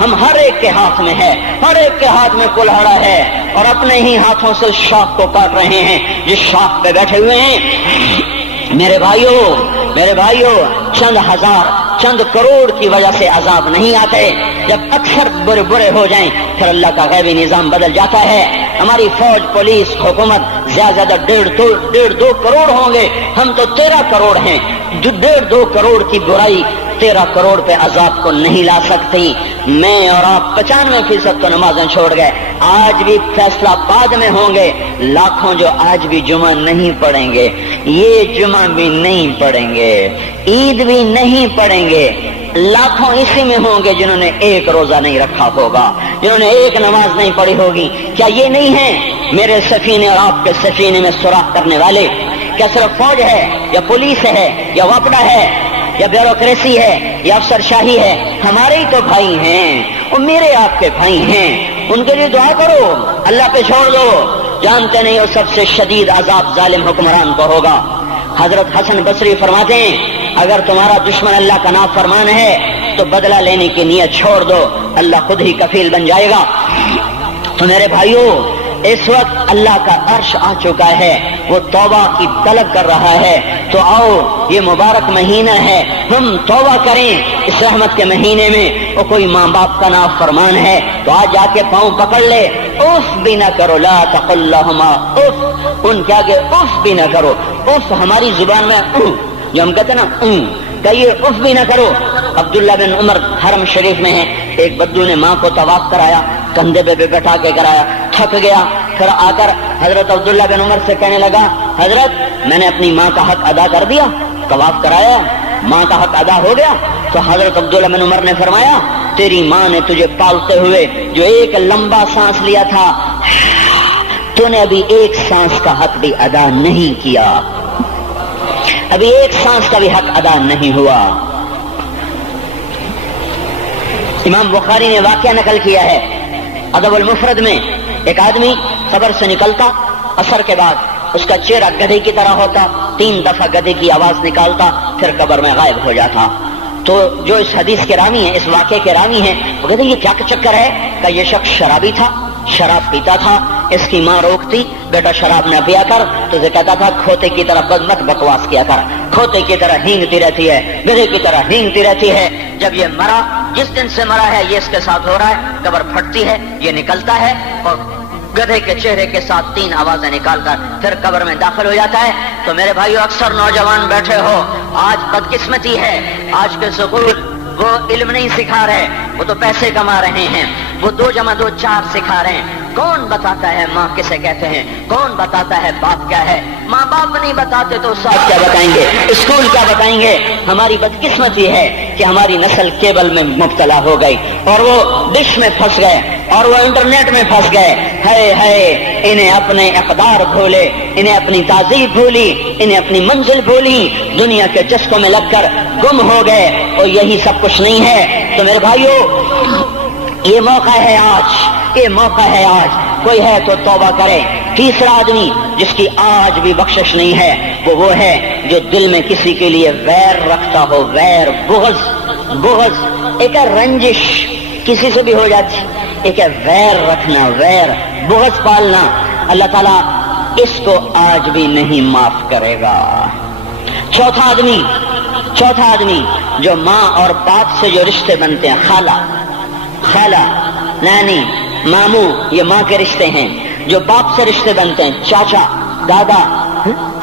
ہم ہر ایک کے ہاتھ میں ہے، ہر ایک کے ہاتھ میں کلہاڑا ہے، اور اپنے ہی ہاتھوں سے شاخ کو کاٹ رہے ہیں جس شاخ پہ بیٹھے ہوئے ہیں۔ میرے بھائیوں، چند ہزار، چند کروڑ کی وجہ سے عذاب نہیں آتے، جب اکثر برے ہو جائیں پھر اللہ کا غیبی نظام بدل جاتا ہے۔ ہماری فوج، پولیس، حکومت زیادہ 1.5-2 کروڑ ہوں گے، ہم تو 13 کروڑ ہیں۔ 1.5-2 کروڑ کی برائی 13 کروڑ پہ عذاب کو نہیں لا سکتی۔ میں اور آپ 95% تو نمازیں چھوڑ گئے، آج بھی فیصلہ بعد میں ہوں گے۔ لاکھوں جو آج بھی جمعہ نہیں پڑھیں گے، یہ جمعہ بھی نہیں پڑھیں گے، عید بھی نہیں پڑھیں گے، لاکھوں اسی میں ہوں گے جنہوں نے ایک روزہ نہیں رکھا ہوگا، جنہوں نے ایک نماز نہیں پڑھی ہوگی۔ کیا یہ نہیں ہے میرے سفینے اور آپ کے سفینے میں سوراخ کرنے والے؟ کیا صرف فوج ہے یا پولیس ہے یا واپڈا ہے یا بیوروکریسی ہے یا افسر شاہی ہے؟ ہمارے ہی تو بھائی ہیں، وہ میرے آپ کے بھائی ہیں، ان کے لیے دعا کرو، اللہ پہ چھوڑ دو۔ جانتے نہیں وہ سب سے شدید عذاب ظالم حکمران کو ہوگا۔ حضرت حسن بصری فرماتے ہیں اگر تمہارا دشمن اللہ کا نافرمان ہے تو بدلہ لینے کی نیت چھوڑ دو، اللہ خود ہی کفیل بن جائے گا۔ تو میرے بھائیوں، اس وقت اللہ کا عرش آ چکا ہے، وہ توبہ کی طلب کر رہا ہے۔ تو آؤ، یہ مبارک مہینہ ہے، ہم توبہ کریں اس رحمت کے مہینے میں۔ وہ کوئی ماں باپ کا نافرمان ہے تو آج جا کے پاؤں پکڑ لے، اف بھی نہ کرو، لا تقل لہما اف، ان کے آگے اف بھی نہ کرو۔ اف ہماری زبان میں جو ہم کہتے ہیں نا کہیے، اف بھی نہ کرو۔ عبداللہ بن عمر حرم شریف میں ہے، ایک بدو نے ماں کو طواف کرایا، کندھے پہ بٹھا کے کرایا، تھک گیا، پھر آ کر حضرت عبداللہ بن عمر سے کہنے لگا حضرت میں نے اپنی ماں کا حق ادا کر دیا، طواف کرایا، ماں کا حق ادا ہو گیا؟ تو حضرت عبداللہ بن عمر نے فرمایا تیری ماں نے تجھے پالتے ہوئے جو ایک لمبا سانس لیا تھا، تو نے ابھی ایک سانس کا حق بھی ادا نہیں کیا، ابھی ایک سانس کا بھی حق ادا نہیں ہوا۔ امام بخاری نے واقعہ نقل کیا ہے ادب المفرد میں، ایک آدمی قبر سے نکلتا، عصر کے بعد اس کا چہرہ گدھے کی طرح ہوتا، 3 دفعہ گدھے کی آواز نکالتا، پھر قبر میں غائب ہو جاتا۔ تو جو اس حدیث کے راوی ہیں، اس واقعے کے راوی ہیں، وہ کہتے ہیں یہ کیا چکر ہے کہ یہ شخص شرابی تھا، شراب پیتا تھا، اس کی ماں روکتی بیٹا شراب نہ پیا کر، تو اسے کہتا تھا کھوتے کی طرح مت بکواس کیا کر، کھوتے کی طرح ہینگتی رہتی ہے، گدھے کی طرح ہینگتی رہتی ہے۔ جب یہ مرا، جس دن سے مرا ہے یہ اس کے ساتھ ہو رہا ہے، قبر پھٹتی ہے، یہ نکلتا ہے اور گدھے کے چہرے کے ساتھ 3 آوازیں نکال کر پھر قبر میں داخل ہو جاتا ہے۔ تو میرے بھائیو اکثر نوجوان بیٹھے ہو، آج بدقسمتی ہے، آج کے سکول وہ علم نہیں سکھا رہے، وہ تو پیسے کما رہے ہیں، وہ 2 + 2 4 سکھا رہے ہیں۔ کون بتاتا ہے ماں کسے کہتے ہیں؟ کون بتاتا ہے باپ کیا ہے؟ ماں باپ نہیں بتاتے تو استاد کیا بتائیں گے؟ اسکول کیا بتائیں گے؟ ہماری بدقسمتی ہے کہ ہماری نسل کیبل میں مبتلا ہو گئی اور وہ ڈش میں پھنس گئے اور وہ انٹرنیٹ میں پھنس گئے۔ انہیں اپنے اقدار بھولے، انہیں اپنی تہذیب بھولی، انہیں اپنی منزل بھولی، دنیا کے چسکوں میں لگ کر گم ہو گئے، اور یہی سب کچھ نہیں ہے۔ تو میرے بھائیو یہ موقع ہے آج، یہ موقع ہے آج، کوئی ہے تو توبہ کرے۔ تیسرا آدمی جس کی آج بھی بخشش نہیں ہے وہ ہے جو دل میں کسی کے لیے ویر رکھتا ہو، ویر، بغض، ایک ہے رنجش، کسی سے بھی ہو جاتی، ایک ہے ویر رکھنا، ویر، بغض پالنا۔ اللہ تعالیٰ اس کو آج بھی نہیں معاف کرے گا۔ چوتھا آدمی جو ماں اور باپ سے جو رشتے بنتے ہیں، خالہ، نانی، ماموں، یہ ماں کے رشتے ہیں۔ جو باپ سے رشتے بنتے ہیں، چاچا، دادا،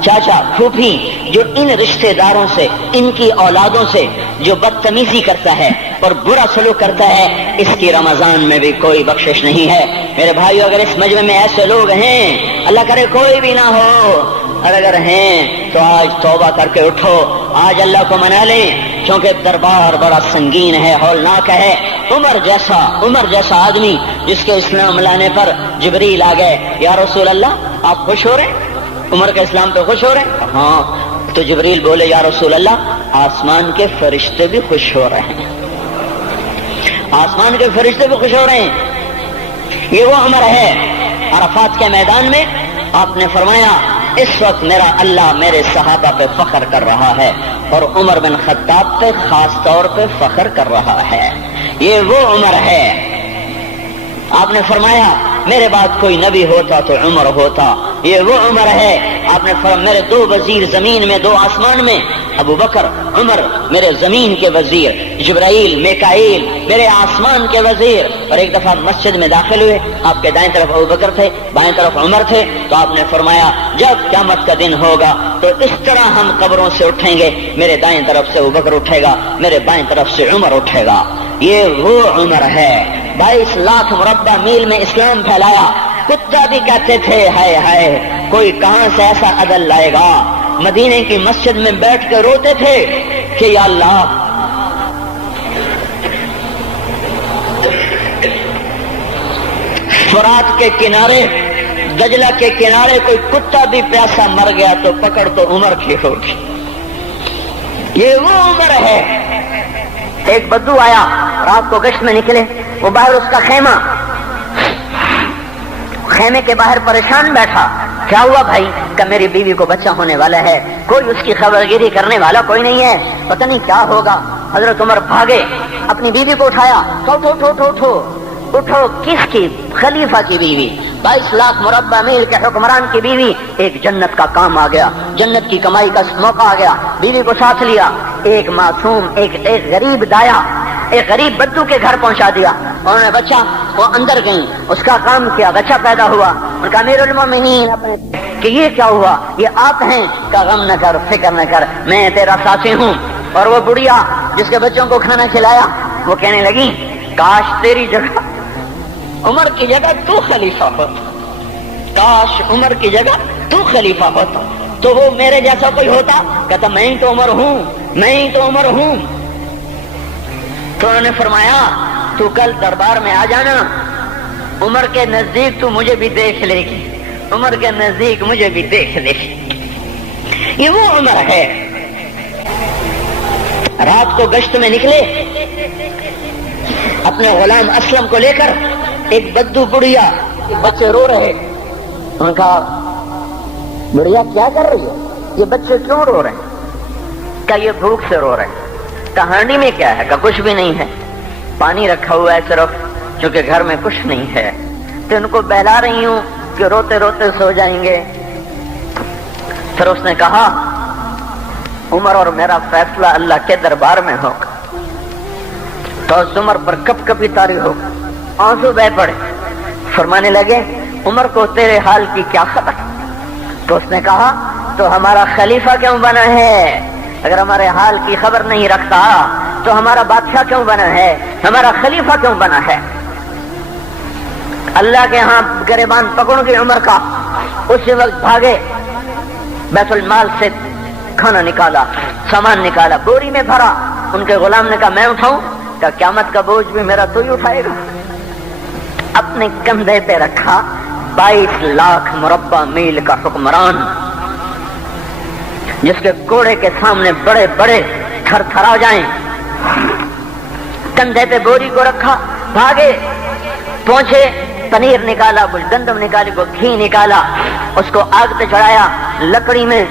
چاچا، پھوپھی، جو ان رشتے داروں سے، ان کی اولادوں سے جو بدتمیزی کرتا ہے اور برا سلوک کرتا ہے، اس کی رمضان میں بھی کوئی بخشش نہیں ہے۔ میرے بھائیو اگر اس مجمع میں ایسے لوگ ہیں، اللہ کرے کوئی بھی نہ ہو، اور اگر ہیں تو آج توبہ کر کے اٹھو، آج اللہ کو منا لیں، کیونکہ دربار بڑا سنگین ہے، ہولناک ہے۔ عمر جیسا آدمی جس کے اسلام لانے پر جبریل آ گئے، یا رسول اللہ آپ خوش ہو رہے ہیں؟ عمر کے اسلام پہ خوش ہو رہے ہیں؟ ہاں۔ تو جبریل بولے یا رسول اللہ آسمان کے فرشتے بھی خوش ہو رہے ہیں، آسمان کے فرشتے بھی خوش ہو رہے ہیں۔ یہ وہ عمر ہے۔ عرفات کے میدان میں آپ نے فرمایا اس وقت میرا اللہ میرے صحابہ پہ فخر کر رہا ہے، اور عمر بن خطاب پہ خاص طور پہ فخر کر رہا ہے۔ یہ وہ عمر ہے۔ آپ نے فرمایا میرے بعد کوئی نبی ہوتا تو عمر ہوتا، یہ وہ عمر ہے۔ آپ نے فرمایا میرے 2 وزیر زمین میں 2 آسمان میں، ابو بکر، عمر میرے زمین کے وزیر، جبرائیل، میکائیل میرے آسمان کے وزیر۔ اور ایک دفعہ مسجد میں داخل ہوئے، آپ کے دائیں طرف ابو بکر تھے، بائیں طرف عمر تھے، تو آپ نے فرمایا جب قیامت کا دن ہوگا تو اس طرح ہم قبروں سے اٹھیں گے، میرے دائیں طرف سے ابو بکر اٹھے گا، میرے بائیں طرف سے عمر اٹھے گا۔ یہ وہ عمر ہے۔ 22 لاکھ مربع میل میں اسلام پھیلایا، کتا بھی کہتے تھے ہائے کوئی کہاں سے ایسا عدل لائے گا۔ مدینے کی مسجد میں بیٹھ کے روتے تھے کہ یا اللہ فرات کے کنارے، دجلہ کے کنارے کوئی کتا بھی پیاسا مر گیا تو پکڑ تو عمر کی ہوگی۔ یہ وہ عمر ہے۔ ایک بدو آیا، رات کو گشت میں نکلے، وہ باہر اس کا خیمے کے باہر پریشان بیٹھا۔ کیا ہوا بھائی؟ کہ میری بیوی کو بچہ ہونے والا ہے، کوئی اس کی خبرگیری کرنے والا کوئی نہیں ہے، پتہ نہیں کیا ہوگا۔ حضرت عمر بھاگے، اپنی بیوی کو اٹھایا، اٹھو کس کی؟ خلیفہ کی بیوی، 22 لاکھ مربع میل کے حکمران کی بیوی۔ ایک جنت کا کام آ گیا، جنت کی کمائی کا موقع آ گیا، بیوی کو ساتھ لیا، ایک معصوم، ایک غریب دایا، ایک غریب بدو کے گھر پہنچا دیا۔ انہوں نے بچہ، وہ اندر گئی، اس کا کام کیا، بچہ پیدا ہوا۔ ان کا امیر المومنین کہ یہ کیا ہوا؟ یہ آپ ہیں؟ کا غم نہ کر، فکر نہ کر، میں تیرا ساتھی ہوں۔ اور وہ بڑھیا جس کے بچوں کو کھانا کھلایا، وہ کہنے لگی کاش تیری جگہ عمر کی جگہ تو خلیفہ ہوتا، کاش عمر کی جگہ تو خلیفہ ہوتا تو وہ میرے جیسا کوئی ہوتا؟ کہتا میں ہی تو عمر ہوں، میں ہی تو عمر ہوں۔ تو انہوں نے فرمایا تو کل دربار میں آ جانا، عمر کے نزدیک تو مجھے بھی دیکھ لے گی، عمر کے نزدیک مجھے بھی دیکھ لے گی۔ یہ وہ عمر ہے۔ رات کو گشت میں نکلے اپنے غلام اسلم کو لے کر، ایک بدو بڑھیا، بچے رو رہے، ان کا بڑھیا کیا کر رہی ہے؟ یہ بچے کیوں رو رہے ہیں؟ کہ یہ بھوک سے رو رہے ہیں۔ کہانی میں کیا ہے؟ کہ کچھ بھی نہیں ہے، پانی رکھا ہوا ہے صرف، چونکہ گھر میں کچھ نہیں ہے تو ان کو بہلا رہی ہوں کہ روتے روتے سو جائیں گے۔ پھر اس نے کہا عمر اور میرا فیصلہ اللہ کے دربار میں ہوگا۔ تو اس عمر پر کپ کپی طاری ہو، آنسو بہ پڑے، فرمانے لگے عمر کو تیرے حال کی کیا خبر؟ تو اس نے کہا تو ہمارا خلیفہ کیوں بنا ہے؟ اگر ہمارے حال کی خبر نہیں رکھتا تو ہمارا بادشاہ کیوں بنا ہے؟ ہمارا خلیفہ کیوں بنا ہے؟ اللہ کے ہاں گریبان پکڑ کے عمر کا، اسی وقت بھاگے، بیت المال سے کھانا نکالا، سامان نکالا، بوری میں بھرا۔ ان کے غلام نے کہا میں اٹھاؤں؟ کہ قیامت کا بوجھ بھی میرا تو ہی اٹھائے گا۔ اپنے کندھے پہ رکھا 22 لاکھ مربع میل کا حکمران، جس کے کوڑے کے سامنے بڑے بڑے تھر تھرا جائیں، کندھے پہ بوری کو رکھا، بھاگے، پہنچے، پنیر نکالا، کچھ گندم نکالی، کو گھی نکالا، اس کو آگ پہ چڑھایا، لکڑی میں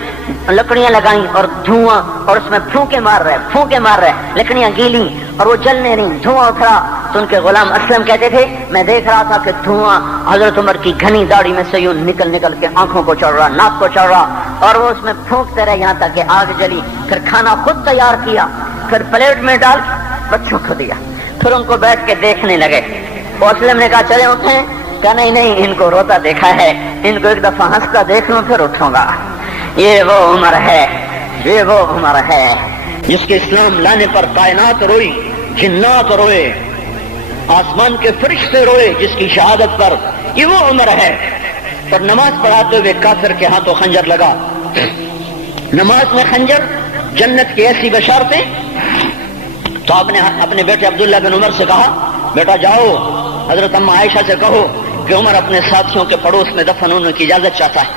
لکڑیاں لگائیں اور دھواں، اور اس میں پھونکے مار رہے، لکڑیاں گیلی اور وہ جلنے نہیں، دھواں اٹھ رہا۔ تو ان کے غلام اسلم کہتے تھے میں دیکھ رہا تھا کہ دھواں حضرت عمر کی گھنی داڑھی میں سے یوں نکل نکل کے آنکھوں کو چڑھ رہا، ناک کو چڑھ رہا، اور وہ اس میں پھونکتے رہے یہاں تک کہ آگ جلی۔ پھر کھانا خود تیار کیا، پھر پلیٹ میں ڈال بچوں کو دیا، پھر ان کو بیٹھ کے دیکھنے لگے۔ اسلم نے کہا چلے اٹھیں؟ کہا نہیں، ان کو روتا دیکھا ہے، ان کو ایک دفعہ ہنستا دیکھ لوں پھر اٹھوں گا۔ یہ وہ عمر ہے، یہ وہ عمر ہے جس کے اسلام لانے پر کائنات روئی، جنات روئے، آسمان کے فرشتے روئے جس کی شہادت پر۔ یہ وہ عمر ہے۔ اور نماز پڑھاتے ہوئے کافر کے ہاتھوں خنجر لگا، نماز میں خنجر، جنت کی ایسی بشارتیں۔ تو آپ نے اپنے بیٹے عبداللہ بن عمر سے کہا بیٹا جاؤ حضرت اماں عائشہ سے کہو کہ عمر اپنے ساتھیوں کے پڑوس میں دفن ہونے کی اجازت چاہتا ہے،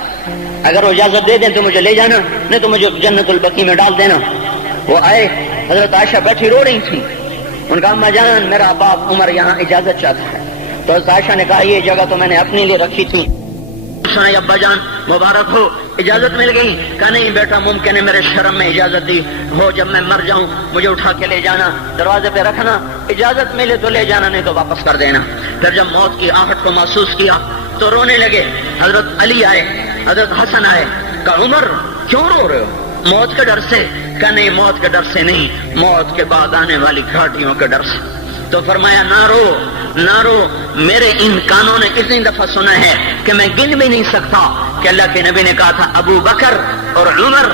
اگر وہ اجازت دے دیں تو مجھے لے جانا، نہیں تو مجھے جنت البقیع میں ڈال دینا۔ وہ آئے، حضرت عائشہ بیٹھی رو رہی تھی، ان کا اماں جان میرا باپ عمر یہاں اجازت چاہتا ہے۔ تو حضرت عائشہ نے کہا یہ جگہ تو میں نے اپنے لیے رکھی تھی۔ ابا جان مبارک ہو، اجازت مل گئی؟ کہا نہیں بیٹا ممکن ہے میرے شرم میں اجازت دی ہو، جب میں مر جاؤں مجھے اٹھا کے لے جانا، دروازے پہ رکھنا، اجازت ملے تو لے جانا نہیں تو واپس کر دینا۔ پھر جب موت کی آہٹ کو محسوس کیا تو رونے لگے۔ حضرت علی آئے، حضرت حسن آئے، کہا عمر کیوں رو رہے ہو؟ موت کے ڈر سے؟ کہا نہیں موت کے ڈر سے نہیں، موت کے بعد آنے والی گھاٹیوں کے ڈر سے۔ تو فرمایا نہ رو نہ رو، میرے ان کانوں نے اتنی دفعہ سنا ہے کہ میں گن بھی نہیں سکتا کہ اللہ کے نبی نے کہا تھا ابو بکر اور عمر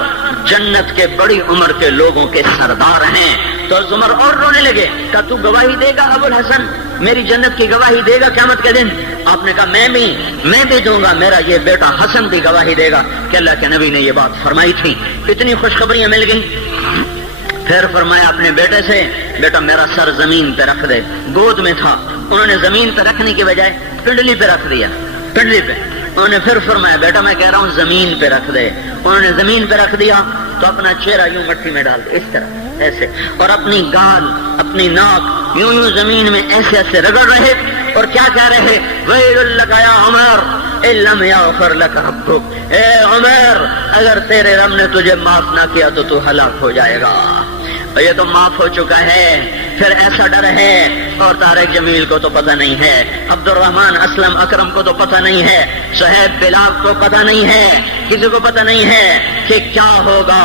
جنت کے بڑی عمر کے لوگوں کے سردار ہیں۔ تو عمر اور رونے لگے، کہا تو گواہی دے گا ابو الحسن، میری جنت کی گواہی دے گا قیامت کے دن؟ آپ نے کہا میں بھی دوں گا، میرا یہ بیٹا حسن بھی گواہی دے گا کہ اللہ کے نبی نے یہ بات فرمائی تھی۔ اتنی خوشخبریاں مل گئیں۔ پھر فرمایا اپنے بیٹے سے بیٹا میرا سر زمین پہ رکھ دے، گود میں تھا، انہوں نے زمین پہ رکھنے کی بجائے پنڈلی پہ رکھ دیا، پنڈلی پہ۔ انہوں نے پھر فرمایا بیٹا میں کہہ رہا ہوں زمین پہ رکھ دے، انہوں نے زمین پہ رکھ دیا۔ تو اپنا چہرہ یوں مٹی میں ڈال دے، اس طرح ایسے، اور اپنی گال اپنی ناک یوں زمین میں ایسے ایسے رگڑ رہے، اور کیا کہہ رہے؟ ویل لک یا عمر ان لم یغفر لک ربک، اے عمر اگر تیرے رب نے تجھے معاف نہ کیا تو تو ہلاک ہو جائے گا۔ یہ تو معاف ہو چکا ہے، پھر ایسا ڈر ہے، اور طارق جمیل کو تو پتہ نہیں ہے، عبد الرحمن اسلم اکرم کو تو پتہ نہیں ہے، صہیب بلال کو پتہ نہیں ہے، کسی کو پتہ نہیں ہے کہ کیا ہوگا،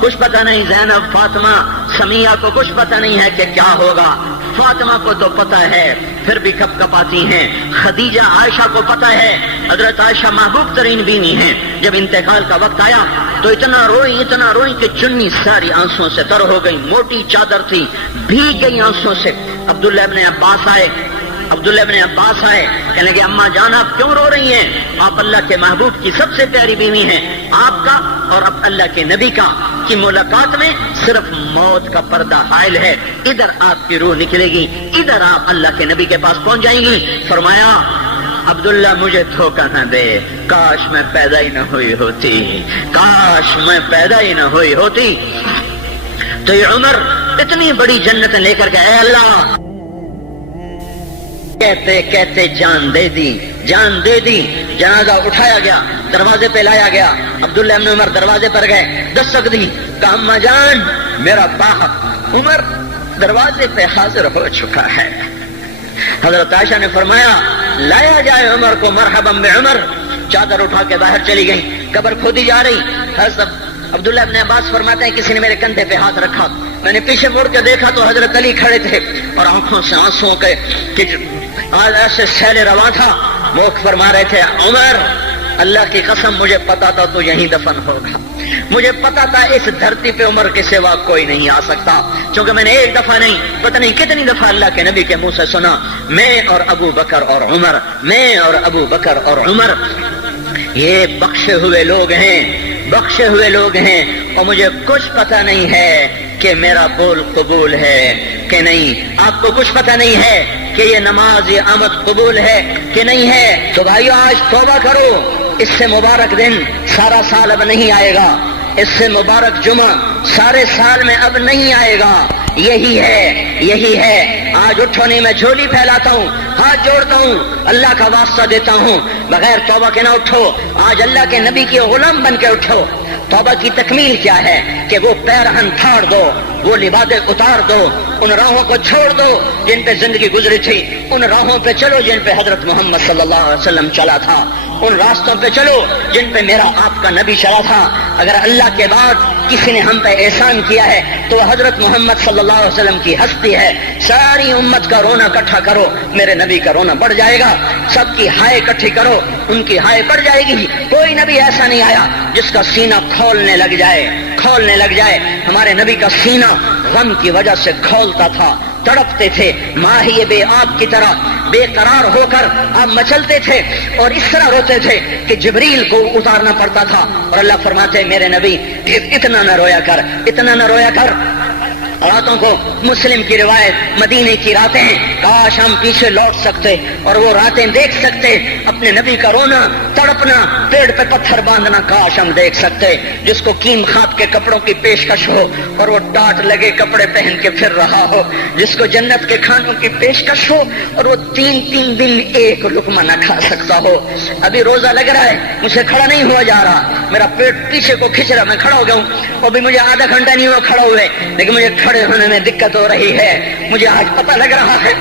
کچھ پتہ نہیں۔ زینب فاطمہ سمیہ کو کچھ پتہ نہیں ہے کہ کیا ہوگا، فاطمہ کو تو پتہ ہے پھر بھی کپ کپاتی ہیں، خدیجہ عائشہ کو پتہ ہے، حضرت عائشہ محبوب ترین بیوی ہیں، جب انتقال کا وقت آیا تو اتنا روئی کہ چنی ساری آنسوں سے تر ہو گئی، موٹی چادر تھی بھیگ گئی آنسوں سے۔ عبداللہ ابن عباس آئے، عبداللہ ابن عباس آئے، کہنے لگے اماں جان آپ کیوں رو رہی ہیں؟ آپ اللہ کے محبوب کی سب سے پیاری بیوی ہیں، آپ کا اور اب اللہ کے نبی کا کی ملاقات میں صرف موت کا پردہ حائل ہے، ادھر آپ کی روح نکلے گی، ادھر آپ اللہ کے نبی کے پاس پہنچ جائیں گی۔ فرمایا عبداللہ مجھے دھوکہ نہ دے، کاش میں پیدا ہی نہ ہوئی ہوتی، کاش میں پیدا ہی نہ ہوئی ہوتی۔ تو یہ عمر اتنی بڑی جنت لے کر کے اے اللہ کہتے کہتے جان دے دی، جان دے دی۔ جنازہ اٹھایا گیا، دروازے پہ لایا گیا، عبداللہ ابن عمر دروازے پر گئے، دستک دی، کہا اماں جان میرا باپ عمر دروازے پہ حاضر ہو چکا ہے۔ حضرت عائشہ نے فرمایا لایا جائے عمر کو، مرحبا بعمر۔ چادر اٹھا کے باہر چلی گئی، قبر کھودی جا رہی۔ حضرت عبداللہ ابن عباس فرماتے ہیں کسی نے میرے کندھے پہ ہاتھ رکھا، میں نے پیچھے مڑ کے دیکھا تو حضرت علی کھڑے تھے اور آنکھوں سے آنسوں کے ایسے سیل رواں تھا، موقع فرما رہے تھے عمر اللہ کی قسم مجھے پتا تھا تو یہیں دفن ہوگا، مجھے پتا تھا اس دھرتی پہ عمر کے سوا کوئی نہیں آ سکتا، چونکہ میں نے ایک دفعہ نہیں پتہ نہیں کتنی دفعہ اللہ کے نبی کے منہ سے سنا میں اور ابو بکر اور عمر، میں اور ابو بکر اور عمر یہ بخشے ہوئے لوگ ہیں، بخشے ہوئے لوگ ہیں، اور مجھے کچھ پتہ نہیں ہے کہ میرا قول قبول ہے کہ نہیں، آپ کو کچھ پتہ نہیں ہے کہ یہ نماز یہ آمد قبول ہے کہ نہیں ہے۔ تو بھائیو آج توبہ کرو، اس سے مبارک دن سارا سال اب نہیں آئے گا، اس سے مبارک جمعہ سارے سال میں اب نہیں آئے گا، یہی ہے یہی ہے۔ آج اٹھو نہیں میں جھولی پھیلاتا ہوں، ہاتھ جوڑتا ہوں، اللہ کا واسطہ دیتا ہوں، بغیر توبہ کے نہ اٹھو، آج اللہ کے نبی کے غلام بن کے اٹھو۔ توبہ کی تکمیل کیا ہے کہ وہ پیرہن پھاڑ دو، وہ لبادیں اتار دو، ان راہوں کو چھوڑ دو جن پہ زندگی گزری تھی، ان راہوں پہ چلو جن پہ حضرت محمد صلی اللہ علیہ وسلم چلا تھا، ان راستوں پہ چلو جن پہ میرا آپ کا نبی چلا تھا۔ اگر اللہ کے بعد کسی نے ہم پہ احسان کیا ہے تو وہ حضرت محمد صلی اللہ علیہ وسلم کی ہستی ہے۔ ساری امت کا رونا اکٹھا کرو، میرے نبی کا رونا بڑھ جائے گا، سب کی ہائے اکٹھی کرو، ان کی ہائے بڑھ جائے گی۔ کوئی نبی ایسا نہیں آیا جس کا سینہ کھولنے لگ جائے، کھولنے لگ جائے۔ ہمارے نبی کا سینہ غم کی وجہ سے کھولتا تھا، تڑپتے تھے، ماہی بے آب کی طرح بے قرار ہو کر آپ مچلتے تھے اور اس طرح روتے تھے کہ جبریل کو اتارنا پڑتا تھا، اور اللہ فرماتے میرے نبی اتنا نہ رویا کر، اتنا نہ رویا کر۔ راتوں کو مسلم کی روایت مدینے کی راتیں، کاش ہم پیچھے لوٹ سکتے اور وہ راتیں دیکھ سکتے، اپنے نبی کا رونا تڑپنا، پیڑ پہ پتھر باندھنا کاش ہم دیکھ سکتے، جس کو کیم خواب کے کپڑوں کی پیشکش ہو اور وہ ٹاٹ لگے کپڑے پہن کے پھر رہا ہو، جس کو جنت کے کھانوں کی پیشکش ہو اور وہ تین دن ایک لقمہ نہ کھا سکتا ہو۔ ابھی روزہ لگ رہا ہے، مجھے کھڑا نہیں ہوا جا رہا، میرا پیٹ پیچھے کو کھچ رہا، میں کھڑا ہو گیا ہوں، اور بھی مجھے آدھا گھنٹہ نہیں ہوا کھڑا ہوئے، لیکن مجھے کھڑے ہونے میں دقت ہو رہی ہے۔ مجھے آج پتہ لگ رہا ہے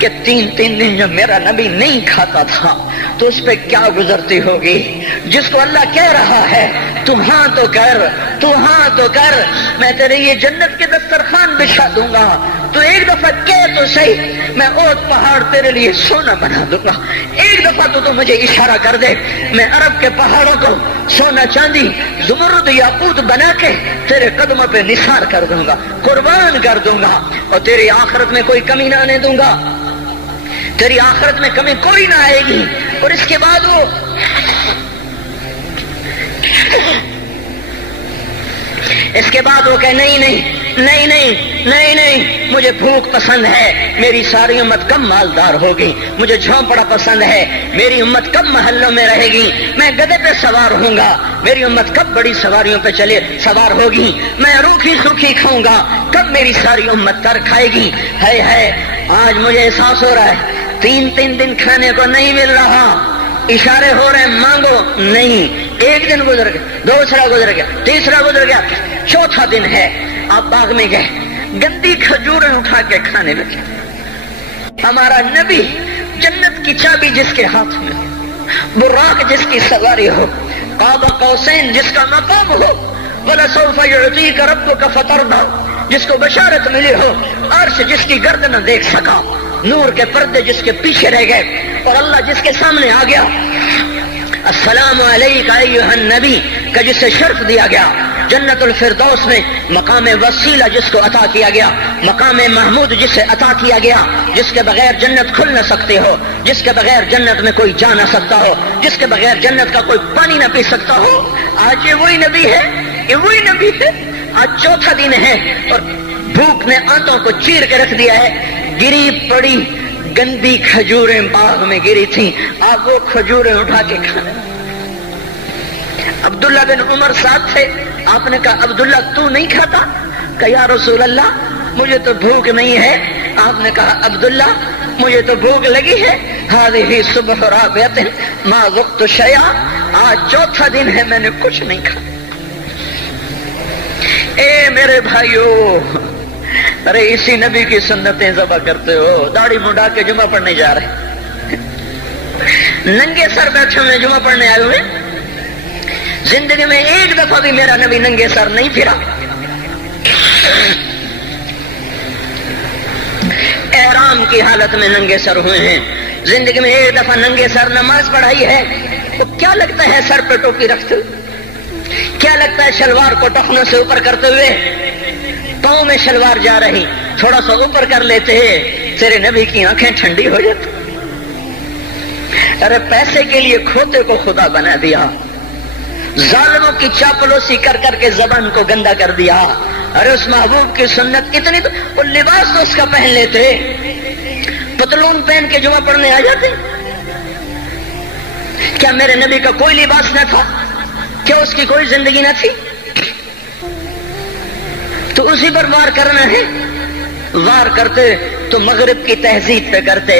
کہ تین دن جو میرا نبی نہیں کھاتا تھا تو اس پہ کیا گزرتی ہوگی، جس کو اللہ کہہ رہا ہے تو ہاں تو کر، تو ہاں تو کر، میں تیرے یہ جنت کے دسترخوان بچھا دوں گا، تو ایک دفعہ کہہ تو صحیح، میں اوت پہاڑ تیرے لیے سونا بنا دوں گا، ایک دفعہ تو مجھے اشارہ کر دے، میں عرب کے پہاڑوں کو سونا چاندی زمرد یاقوت بنا کے تیرے قدموں پہ نثار کر دوں گا، قربان کر دوں گا، اور تیری آخرت میں کوئی کمی نہ آنے دوں گا، تیری آخرت میں کمی کوئی نہ آئے گی۔ اور اس کے بعد وہ کہ نہیں مجھے بھوک پسند ہے، میری ساری امت کم مالدار ہوگی، مجھے جھونپڑا پسند ہے، میری امت کم محلوں میں رہے گی، میں گدھے پہ سوار ہوں گا، میری امت کب بڑی سواریوں پہ سوار ہوگی، میں روکھی سوکھی کھاؤں گا، کب میری ساری امت تر کھائے گی۔ ہے آج مجھے احساس ہو رہا ہے تین دن کھانے کو نہیں مل رہا، اشارے ہو رہے ہیں مانگو نہیں، ایک دن گزر گیا، دوسرا گزر گیا، تیسرا گزر گیا، چوتھا دن ہے، آپ باغ میں گئے، گندی کھجوریں اٹھا کے کھانے لگے۔ ہمارا نبی جنت کی چابی جس کے ہاتھ میں ہو، براق جس کی سواری ہو، قاب قوسین جس کا مقام ہو، وَلَسَوْفَ يُعْطِيكَ رَبُّكَ فَتَرْضَىٰ جس کو بشارت ملی ہو، عرش جس کی گرد نہ دیکھ سکا، نور کے پردے جس کے پیچھے رہ گئے، اور اللہ جس کے سامنے آ گیا، السلام علیک ایھا النبی کا جسے شرف دیا گیا، جنت الفردوس میں مقام وسیلہ جس کو عطا کیا گیا، مقام محمود جسے عطا کیا گیا، جس کے بغیر جنت کھل نہ سکتے ہو، جس کے بغیر جنت میں کوئی جا نہ سکتا ہو، جس کے بغیر جنت کا کوئی پانی نہ پی سکتا ہو، آج یہ وہی نبی ہے، یہ وہی نبی ہے۔ آج چوتھا دن ہے اور بھوک نے آنتوں کو چیر کے رکھ دیا ہے، گری پڑی گندی کھجوریں باغ میں گری تھیں، آپ وہ کھجوریں اٹھا کے کھانے۔ عبداللہ بن عمر ساتھ تھے، آپ نے کہا عبداللہ تو نہیں کھاتا؟ کہ یا رسول اللہ مجھے تو بھوک نہیں ہے۔ آپ نے کہا عبداللہ مجھے تو بھوک لگی ہے، ہذہ صبح رابعۃ ما ذقت شیئا، آج چوتھا دن ہے میں نے کچھ نہیں کھایا۔ اے میرے بھائیو، ارے اسی نبی کی سنتیں ذبح کرتے ہو، داڑھی منڈا کے جمعہ پڑھنے جا رہے، ننگے سر بیٹھے ہوئے جمعہ پڑھنے آئے ہوئے، زندگی میں ایک دفعہ بھی میرا نبی ننگے سر نہیں پھرا، احرام کی حالت میں ننگے سر ہوئے ہیں، زندگی میں ایک دفعہ ننگے سر نماز پڑھائی ہے۔ تو کیا لگتا ہے سر پہ ٹوپی رکھتے ہوئے؟ کیا لگتا ہے شلوار کو ٹخنوں سے اوپر کرتے ہوئے؟ پاؤں میں شلوار جا رہی، تھوڑا سا اوپر کر لیتے ہیں، تیرے نبی کی آنکھیں ٹھنڈی ہو جاتی۔ ارے پیسے کے لیے کھوتے کو خدا بنا دیا، ظالموں کی چاپلوسی کر کر کے زبان کو گندا کر دیا۔ ارے اس محبوب کی سنت اتنی، تو وہ لباس تو اس کا پہن لیتے، پتلون پہن کے جمعہ پڑھنے آ جاتے۔ کیا میرے نبی کا کوئی لباس نہ تھا؟ کیا اس کی کوئی زندگی نہ تھی؟ تو اسی پر وار کرنا ہے۔ وار کرتے تو مغرب کی تہذیب پہ کرتے،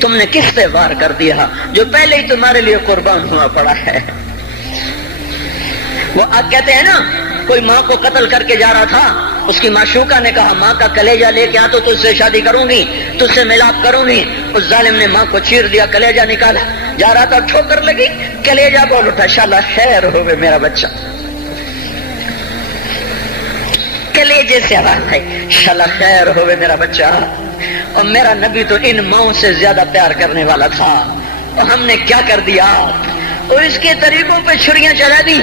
تم نے کس پہ وار کر دیا جو پہلے ہی تمہارے لیے قربان ہوا پڑا ہے؟ وہ کہتے ہیں نا، کوئی ماں کو قتل کر کے جا رہا تھا، اس کی معشوقہ نے کہا ماں کا کلیجہ لے کے آ تو تجھ سے شادی کروں گی، تجھ سے ملاپ کروں گی۔ اس ظالم نے ماں کو چیر دیا، کلیجہ نکالا، جا رہا تھا ٹھوکر لگی، کلیجہ بول اٹھا، شالا خیر ہوئے میرا بچہ، کلیجے سے آواز ہے، شالا خیر ہوئے میرا بچہ۔ اور میرا نبی تو ان ماؤں سے زیادہ پیار کرنے والا تھا، اور ہم نے کیا کر دیا؟ اور اس کے طریقوں پہ چھریاں چلا دی۔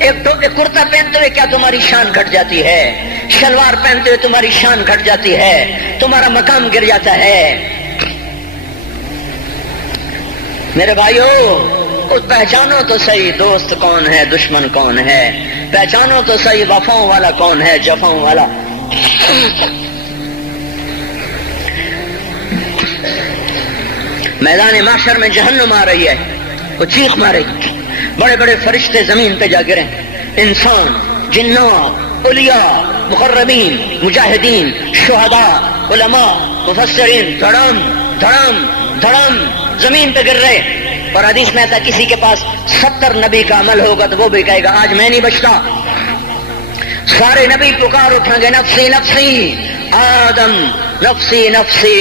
ایک کرتا پہنتے ہوئے کیا تمہاری شان گھٹ جاتی ہے؟ شلوار پہنتے ہوئے تمہاری شان گھٹ جاتی ہے، تمہارا مقام گر جاتا ہے۔ میرے بھائیو، پہچانو تو صحیح دوست کون ہے، دشمن کون ہے، پہچانو تو صحیح وفاؤں والا کون ہے، جفاؤں والا۔ میدان محشر میں جہنم آ رہی ہے، وہ چیخ مارے گی، بڑے بڑے فرشتے زمین پہ جا گرے، انسان، جنات، اولیاء، مقربین، مجاہدین، شہداء، علماء، مفسرین، دھڑم دھڑم دھڑم زمین پہ گر رہے۔ اور حدیث میں آتا کسی کے پاس 70 نبی کا عمل ہوگا تو وہ بھی کہے گا آج میں نہیں بچتا۔ سارے نبی پکار اٹھیں گے، نفسی نفسی، آدم نفسی نفسی،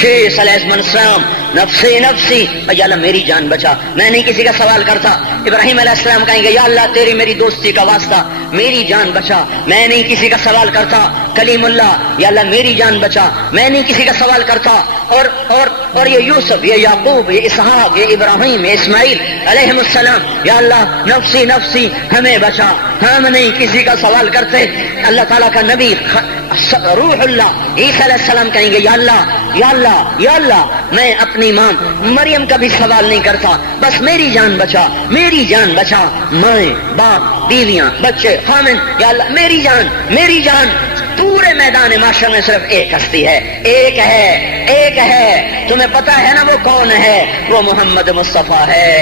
شیخ علیہ السلام نفسی نفسی، یا اللہ میری جان بچا، میں نہیں کسی کا سوال کرتا۔ ابراہیم علیہ السلام کہیں گے یا اللہ تیری میری دوستی کا واسطہ میری جان بچا، میں نہیں کسی کا سوال کرتا۔ کلیم اللہ، یا اللہ میری جان بچا، میں نہیں کسی کا سوال کرتا۔ اور یہ یوسف، یہ یعقوب، یہ اسحاق، یہ ابراہیم، یہ اسماعیل علیہ السلام، یا اللہ نفسی نفسی ہمیں بچا، ہم نہیں کسی کا سوال کرتے۔ اللہ تعالیٰ کا نبی روح اللہ عیسیٰ علیہ السلام کہیں گے یا اللہ یا اللہ یا اللہ میں اپنی ماں مریم کا بھی سوال نہیں کرتا، بس میری جان بچا، میری جان بچا، ماں باپ بیویاں بچے خامن، یا اللہ میری جان میری جان۔ پورے میدان معاشر میں صرف ایک ہستی ہے، ایک ہے، ایک ہے، تمہیں پتا ہے نا وہ کون ہے؟ وہ محمد مصطفیٰ ہے،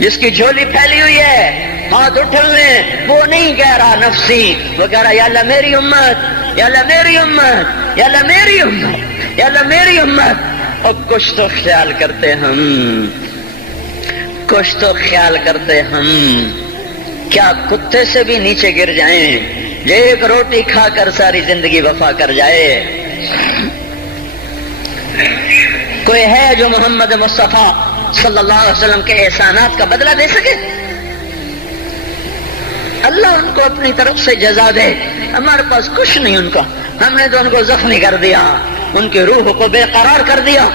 جس کی جھولی پھیلی ہوئی ہے، ہاتھ اٹھے ہوئے، وہ نہیں کہہ رہا نفسی، وہ کہہ رہا یا اللہ میری امت، یا اللہ میری امت، یا اللہ میری امت، یا اللہ میری امت۔ اور کچھ تو خیال کرتے ہم، کچھ تو خیال کرتے ہم، کیا کتے سے بھی نیچے گر جائیں جو ایک روٹی کھا کر ساری زندگی وفا کر جائے؟ کوئی ہے جو محمد مصطفیٰ صلی اللہ علیہ وسلم کے احسانات کا بدلہ دے سکے؟ اللہ ان کو اپنی طرف سے جزا دے، ہمارے پاس کچھ نہیں ان کا، ہم نے تو ان کو زخمی کر دیا، ان کی روح کو بے قرار کر دیا۔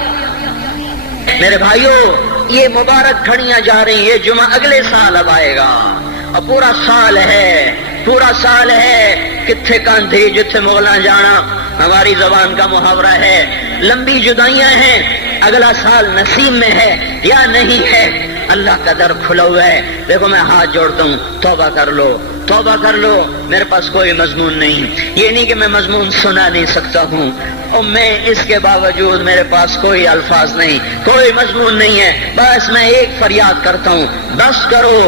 میرے بھائیوں، یہ مبارک گھڑیاں جا رہی، یہ جمعہ اگلے سال اب آئے گا، اور پورا سال ہے، پورا سال ہے، کتھے کاندھی جتھے مغلاں جانا ہماری زبان کا محاورہ ہے، لمبی جدائیاں ہیں، اگلا سال نصیب میں ہے یا نہیں ہے، اللہ کا در کھلا ہوا ہے۔ دیکھو میں ہاتھ جوڑتا ہوں، توبہ کر لو، توبہ کر لو، میرے پاس کوئی مضمون نہیں، یہ نہیں کہ میں مضمون سنا نہیں سکتا ہوں، اور میں اس کے باوجود میرے پاس کوئی الفاظ نہیں، کوئی مضمون نہیں ہے، بس میں ایک فریاد کرتا ہوں، بس کرو،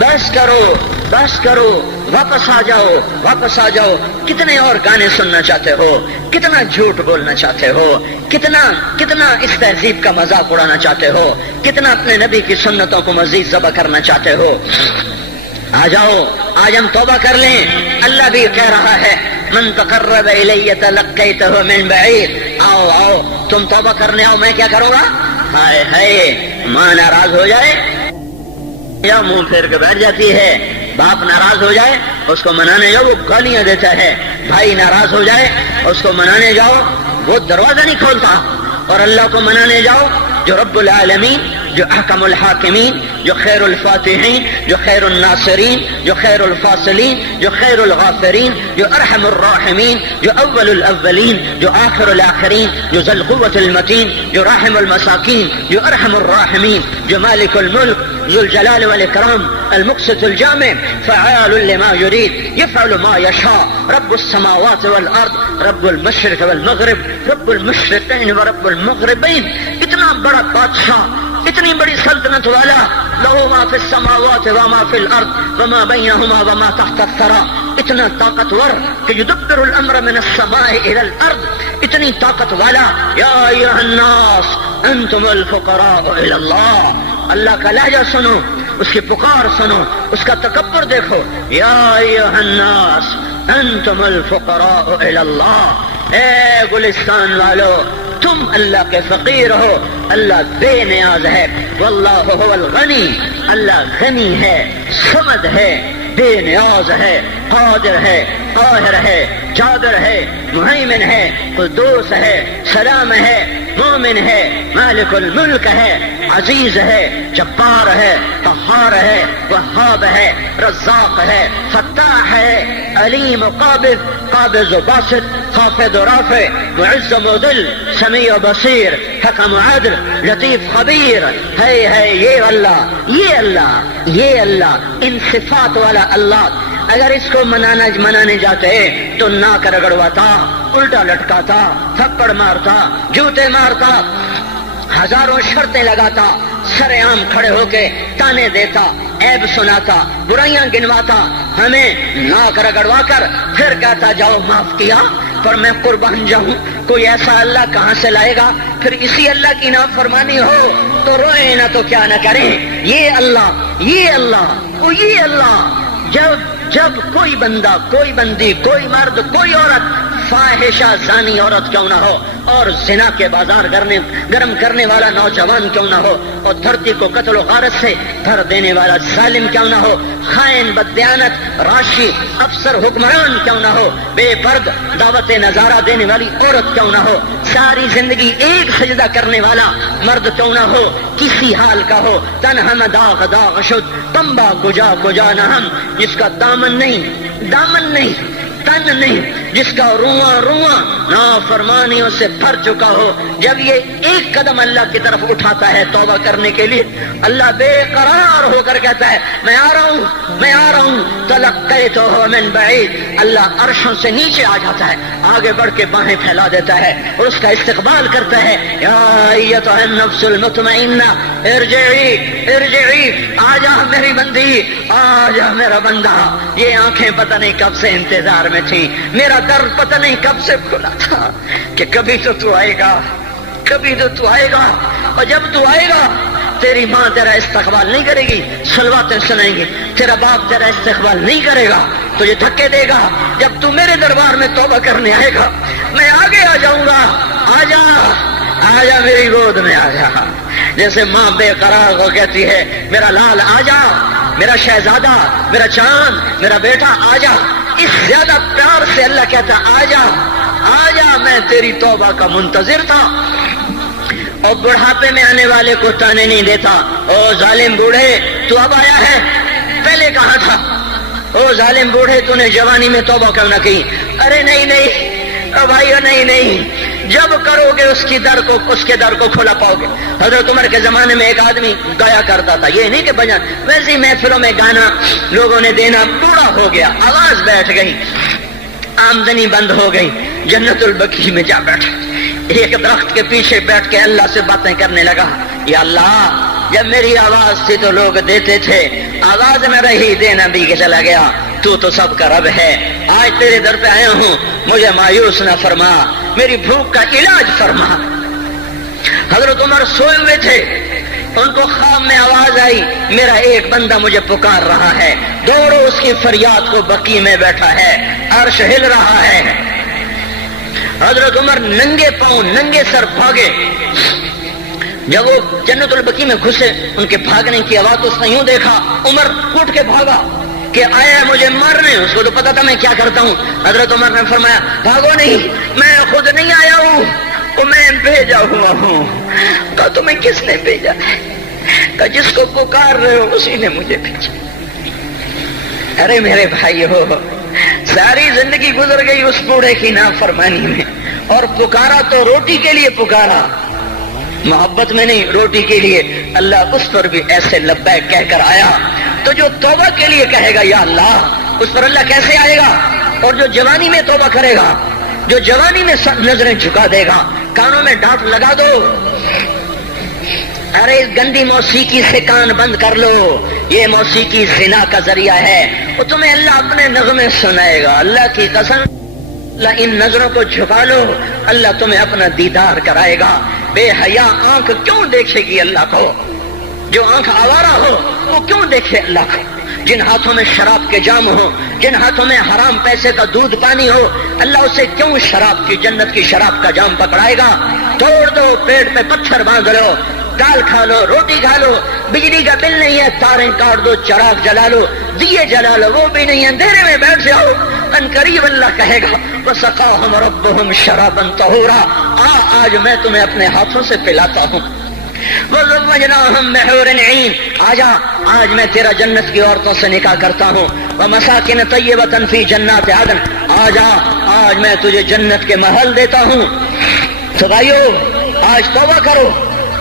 بس کرو، بس کرو، واپس آ جاؤ، واپس آ جاؤ۔ کتنے اور گانے سننا چاہتے ہو، کتنا جھوٹ بولنا چاہتے ہو، کتنا اس تہذیب کا مذاق اڑانا چاہتے ہو، کتنا اپنے نبی کی سنتوں کو مزید ذبح کرنا چاہتے ہو، آ جاؤ، آج ہم توبہ کر لیں۔ اللہ بھی کہہ رہا ہے من تقرب الی تلقیتہ من بعید، آؤ آؤ تم توبہ کرنے آؤ، میں کیا کروں گا؟ ہائے ہائے، ماں ناراض ہو جائے یا منہ پھیر کے بیٹھ جاتی ہے، باپ ناراض ہو جائے اس کو منانے جاؤ وہ گالیاں دیتا ہے، بھائی ناراض ہو جائے اس کو منانے جاؤ وہ دروازہ نہیں کھولتا، اور اللہ کو منانے جاؤ جو رب العالمین، جو احکم الحاکمین، جو خیر الفاتحین، جو خیر الناصرین، جو خیر الفاصلین، جو خیر الغافرین، جو ارحم الراحمین، جو اول الاولین، جو آخر الاخرین، جو ذی القوة المتین، جو راحم المساکین، جو ارحم الراحمین، جو مالک الملک، ذو الجلال والاکرام، المقسط الجامع، فعال لما يريد، يفعل ما يشاء، رب السماوات والارض، رب المشرق والمغرب، رب المشرقین ورب المغربین، اتنا بڑا بادشاہ، اتنی بڑی سلطنت والا، لہو ما فی السماوات وما فی الارض وما بینہما وما تحت الثری، اتنا طاقتور کہ یدبر الامر من السماء الى الارض، اتنی طاقت والا، یا ایھا الناس انتم الفقراء الى اللہ، اللہ کا لہجہ سنو، اس کی پکار سنو، اس کا تکبر دیکھو، یا ایھا الناس انتم الفقراء الی اللہ، اے گلستان والو تم اللہ کے فقیر ہو، اللہ بے نیاز ہے، واللہ هو الغنی، اللہ غنی ہے، صمد ہے، بے نیاز ہے، قادر ہے، قاہر ہے، جابر ہے، مہیمن ہے، قدوس ہے، سلام ہے، مومن ہے، مالک الملک ہے، عزیز ہے، جبار ہے، قہار ہے، وہاب ہے، رزاق ہے، فتاح ہے، علیم و قابض و باسط، خافض و رافع، معز و مذل، سمیع و بصیر، حکم و عدل، لطیف خبیر، ہے یہ اللہ، یہ اللہ، یہ اللہ، ان صفات والا اللہ۔ اگر اس کو منانے جاتے تو ناک رگڑواتا، الٹا لٹکاتا، تھپڑ مارتا، جوتے مارتا، ہزاروں شرطیں لگاتا، سر عام کھڑے ہو کے تانے دیتا، عیب سناتا، برائیاں گنواتا، ہمیں ناک رگڑوا کر پھر کہتا جاؤ معاف کیا، پر میں قربان جاؤں، کوئی ایسا اللہ کہاں سے لائے گا؟ پھر اسی اللہ کی نافرمانی ہو تو روئے نہ تو کیا نہ کریں۔ یہ اللہ، یہ اللہ، وہ یہ اللہ، جب کوئی بندہ، کوئی بندی، کوئی مرد، کوئی عورت، فاحشہ زانی عورت کیوں نہ ہو، اور زنا کے بازار گرم کرنے والا نوجوان کیوں نہ ہو، اور دھرتی کو قتل و غارت سے بھر دینے والا ظالم کیوں نہ ہو، خائن، بددیانت، راشی، افسر، حکمران کیوں نہ ہو، بے پرد دعوت نظارہ دینے والی عورت کیوں نہ ہو، ساری زندگی ایک سجدہ کرنے والا مرد کیوں نہ ہو، کسی حال کا ہو، تن ہم داغ داغ شد، تمبا کجا نہ ہم، جس کا دامن نہیں، تن نہیں، جس کا رواں نافرمانیوں سے بھر چکا ہو، جب یہ ایک قدم اللہ کی طرف اٹھاتا ہے توبہ کرنے کے لیے، اللہ بے قرار ہو کر کہتا ہے میں آ رہا ہوں، تلقیتہ من بعید، اللہ عرشوں سے نیچے آ جاتا ہے، آگے بڑھ کے باہیں پھیلا دیتا ہے اور اس کا استقبال کرتا ہے، یا ایتھا النفس المطمئنہ ارجعی، آ جا میری بندی، آ جا میرا بندہ، یہ آنکھیں پتہ نہیں کب سے انتظار میں تھی، میرا در پتہ نہیں کب سے کھلا تھا کہ کبھی تو آئے گا، اور جب تو آئے گا تیری ماں تیرا استقبال نہیں کرے گی، صلواتیں سنائیں گی، تیرا باپ تیرا استقبال نہیں کرے گا، تجھے دھکے دے گا، جب تو میرے دربار میں توبہ کرنے آئے گا میں آگے آ جاؤں گا، آ جا میری گود میں آ جا، جیسے ماں بے قرار ہو کہتی ہے میرا لال آ جا، میرا شہزادہ، میرا چاند، میرا بیٹا آ جا، اس زیادہ پیار سے اللہ کہتا آ جا، میں تیری توبہ کا منتظر تھا، اور بڑھاپے میں آنے والے کو تانے نہیں دیتا، او ظالم بوڑھے تو اب آیا ہے، پہلے کہاں تھا؟ او ظالم بوڑھے تو نے جوانی میں توبہ کیوں نہ کی؟ ارے نہیں بھائیو، نہیں، جب کرو گے اس کے در کو کھولا پاؤ گے۔ حضرت عمر کے زمانے میں ایک آدمی گایا کرتا تھا، یہ نہیں کہ بجا، ویسے ہی محفلوں میں گانا لوگوں نے دینا، بوڑھا ہو گیا، آواز بیٹھ گئی، آمدنی بند ہو گئی، جنت البقیع میں جا بیٹھا، ایک درخت کے پیچھے بیٹھ کے اللہ سے باتیں کرنے لگا، یا اللہ جب میری آواز تھی تو لوگ دیتے تھے، آواز نہ رہی دینا بھی کہ چلا گیا، تو سب کا رب ہے، آج تیرے در پہ آیا ہوں، مجھے مایوس نہ فرما، میری بھوک کا علاج فرما۔ حضرت عمر سوئے ہوئے تھے، ان کو خواب میں آواز آئی، میرا ایک بندہ مجھے پکار رہا ہے، دوڑو اس کی فریاد کو، بقیع میں بیٹھا ہے، عرش ہل رہا ہے۔ حضرت عمر ننگے پاؤں ننگے سر بھاگے، جب وہ جنت البقیع میں گھسے، ان کے بھاگنے کی آواز تو اس نے یوں دیکھا، عمر اٹھ کے بھاگا کہ آیا مجھے مارنے، اس کو تو پتا تھا میں کیا کرتا ہوں۔ حضرت عمر نے فرمایا بھاگو نہیں، میں خود نہیں آیا ہوں، وہ میں بھیجا ہوا ہوں۔ کہا تمہیں کس نے بھیجا ہے؟ کہا جس کو پکار رہے ہو اسی نے مجھے بھیجا۔ ارے میرے بھائی ہو، ساری زندگی گزر گئی اس بوڑھے کی نافرمانی میں، اور پکارا تو روٹی کے لیے پکارا، محبت میں نہیں، روٹی کے لیے۔ اللہ اس پر بھی ایسے لبیک کہہ کر آیا، تو جو توبہ کے لیے کہے گا یا اللہ، اس پر اللہ کیسے آئے گا؟ اور جو جوانی میں توبہ کرے گا، جو جوانی میں نظریں جھکا دے گا، کانوں میں ڈانٹ لگا دو، ارے اس گندی موسیقی سے کان بند کر لو، یہ موسیقی زنا کا ذریعہ ہے، وہ تمہیں اللہ اپنے نغمے سنائے گا، اللہ کی قسم، اللہ ان نظروں کو جھکا لو، اللہ تمہیں اپنا دیدار کرائے گا۔ بے حیا آنکھ کیوں دیکھے گی اللہ کو؟ جو آنکھ آوارہ ہو وہ کیوں دیکھے اللہ کو؟ جن ہاتھوں میں شراب کے جام ہو، جن ہاتھوں میں حرام پیسے کا دودھ پانی ہو، اللہ اسے کیوں شراب کی، جنت کی شراب کا جام پکڑائے گا؟ توڑ دو، پیٹ پہ پتھر باندھ لو، دال کھا لو، روٹی کھا لو، بجلی کا بل نہیں ہے، تاریں کاٹ دو، چراغ جلا لو، دیے جلا لو، وہ بھی نہیں، اندھیرے میں بیٹھ جاؤ، ان قریب اللہ کہے گا وَسَقَاهُمْ رَبُّهُمْ شَرَابًا طَهُورًا، آج میں تمہیں اپنے ہاتھوں سے پلاتا ہوں۔ وَزَوَّجْنَاهُمْ بِحُورٍ عِينٍ، آج میں تیرا جنت کی عورتوں سے نکاح کرتا ہوں۔ وَمَسَاكِنَ طَيِّبَةً فِي جَنَّاتِ عَدْنٍ، آج میں تجھے جنت کے محل دیتا ہوں۔ تو بھائیو آج توبہ کرو،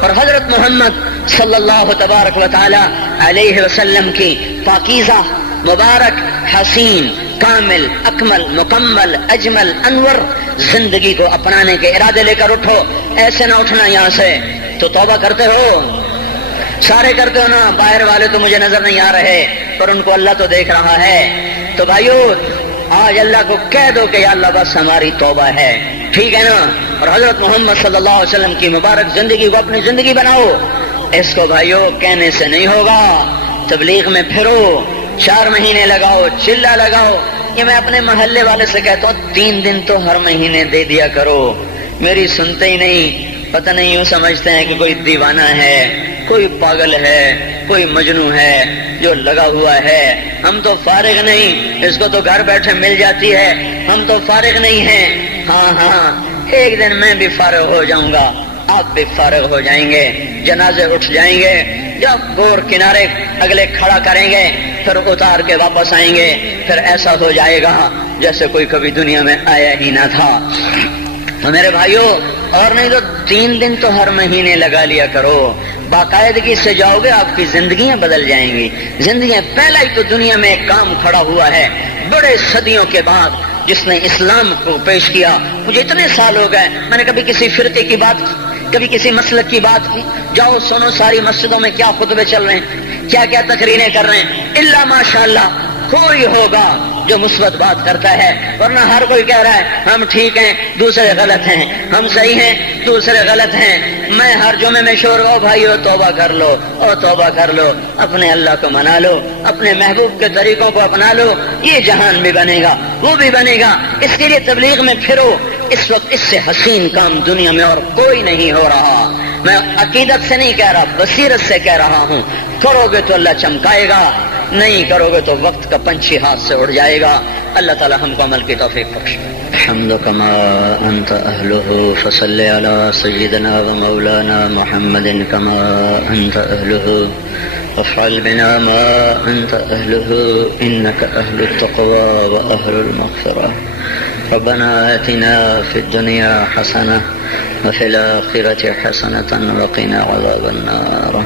اور حضرت محمد صلی اللہ تبارک و تعالی علیہ وسلم کی پاکیزہ، مبارک، حسین، کامل، اکمل، مکمل، اجمل، انور زندگی کو اپنانے کے ارادے لے کر اٹھو۔ ایسے نہ اٹھنا یہاں سے، تو توبہ کرتے ہو، سارے کرتے ہو نا، باہر والے تو مجھے نظر نہیں آ رہے، پر ان کو اللہ تو دیکھ رہا ہے۔ تو بھائیو آج اللہ کو کہہ دو کہ یا اللہ بس ہماری توبہ ہے، ٹھیک ہے نا؟ اور حضرت محمد صلی اللہ علیہ وسلم کی مبارک زندگی کو اپنی زندگی بناؤ۔ اس کو بھائیو کہنے سے نہیں ہوگا، تبلیغ میں پھرو، 4 مہینے لگاؤ، چلا لگاؤ۔ یہ میں اپنے محلے والے سے کہتا ہوں 3 دن تو ہر مہینے دے دیا کرو، میری سنتے ہی نہیں، پتہ نہیں یوں سمجھتے ہیں کہ کوئی دیوانہ ہے، کوئی پاگل ہے، کوئی مجنون ہے جو لگا ہوا ہے۔ ہم تو فارغ نہیں، اس کو تو گھر بیٹھے مل جاتی ہے، ہم تو فارغ نہیں ہیں۔ ہاں ایک دن میں بھی فارغ ہو جاؤں گا، آپ بھی فارغ ہو جائیں گے، جنازے اٹھ جائیں گے، جب گور کنارے اگلے کھڑا کریں گے پھر اتار کے واپس آئیں گے، پھر ایسا ہو جائے گا جیسے کوئی کبھی دنیا میں آیا ہی نہ تھا۔ تو میرے بھائیو، اور نہیں تو 3 دن تو ہر مہینے لگا لیا کرو، باقاعدگی سے جاؤ گے، آپ کی زندگیاں بدل جائیں گی، زندگیاں۔ پہلا ہی تو دنیا میں ایک کام کھڑا ہوا ہے بڑے صدیوں کے بعد، جس نے اسلام کو پیش کیا۔ مجھے اتنے سال ہو گئے، میں نے کبھی کسی فرقے کی بات کی، کبھی کسی مسلک کی بات کی؟ جاؤ سنو ساری مسجدوں میں کیا خطبے چل رہے ہیں، کیا کیا تقریریں کر رہے ہیں، الا ماشاءاللہ کوئی ہوگا جو مثبت بات کرتا ہے، ورنہ ہر کوئی کہہ رہا ہے ہم ٹھیک ہیں، دوسرے غلط ہیں، ہم صحیح ہیں، دوسرے غلط ہیں۔ میں ہر جمعے میں شور گاؤں بھائیو توبہ کر لو، اور توبہ کر لو، اپنے اللہ کو منا لو، اپنے محبوب کے طریقوں کو اپنا لو، یہ جہان بھی بنے گا، وہ بھی بنے گا۔ اس کے لیے تبلیغ میں پھرو، اس وقت اس سے حسین کام دنیا میں اور کوئی نہیں ہو رہا۔ میں عقیدت سے نہیں کہہ رہا، بصیرت سے کہہ رہا ہوں، کرو گے تو اللہ چمکائے گا، نہیں کرو گے تو وقت کا پنچھی ہاتھ سے اڑ جائے گا۔ اللہ تعالی ہم کو عمل کی توفیق بخشے۔ الحمد كما أنت أهله فصل على سيدنا ومولانا محمد كما أنت أهله وافعل بنا ما أنت أهله إنك أهل التقوى وأهل المغفرة۔ ربنا آتنا في الدنيا حسنة وفي الآخرة حسنة وقنا عذاب النار۔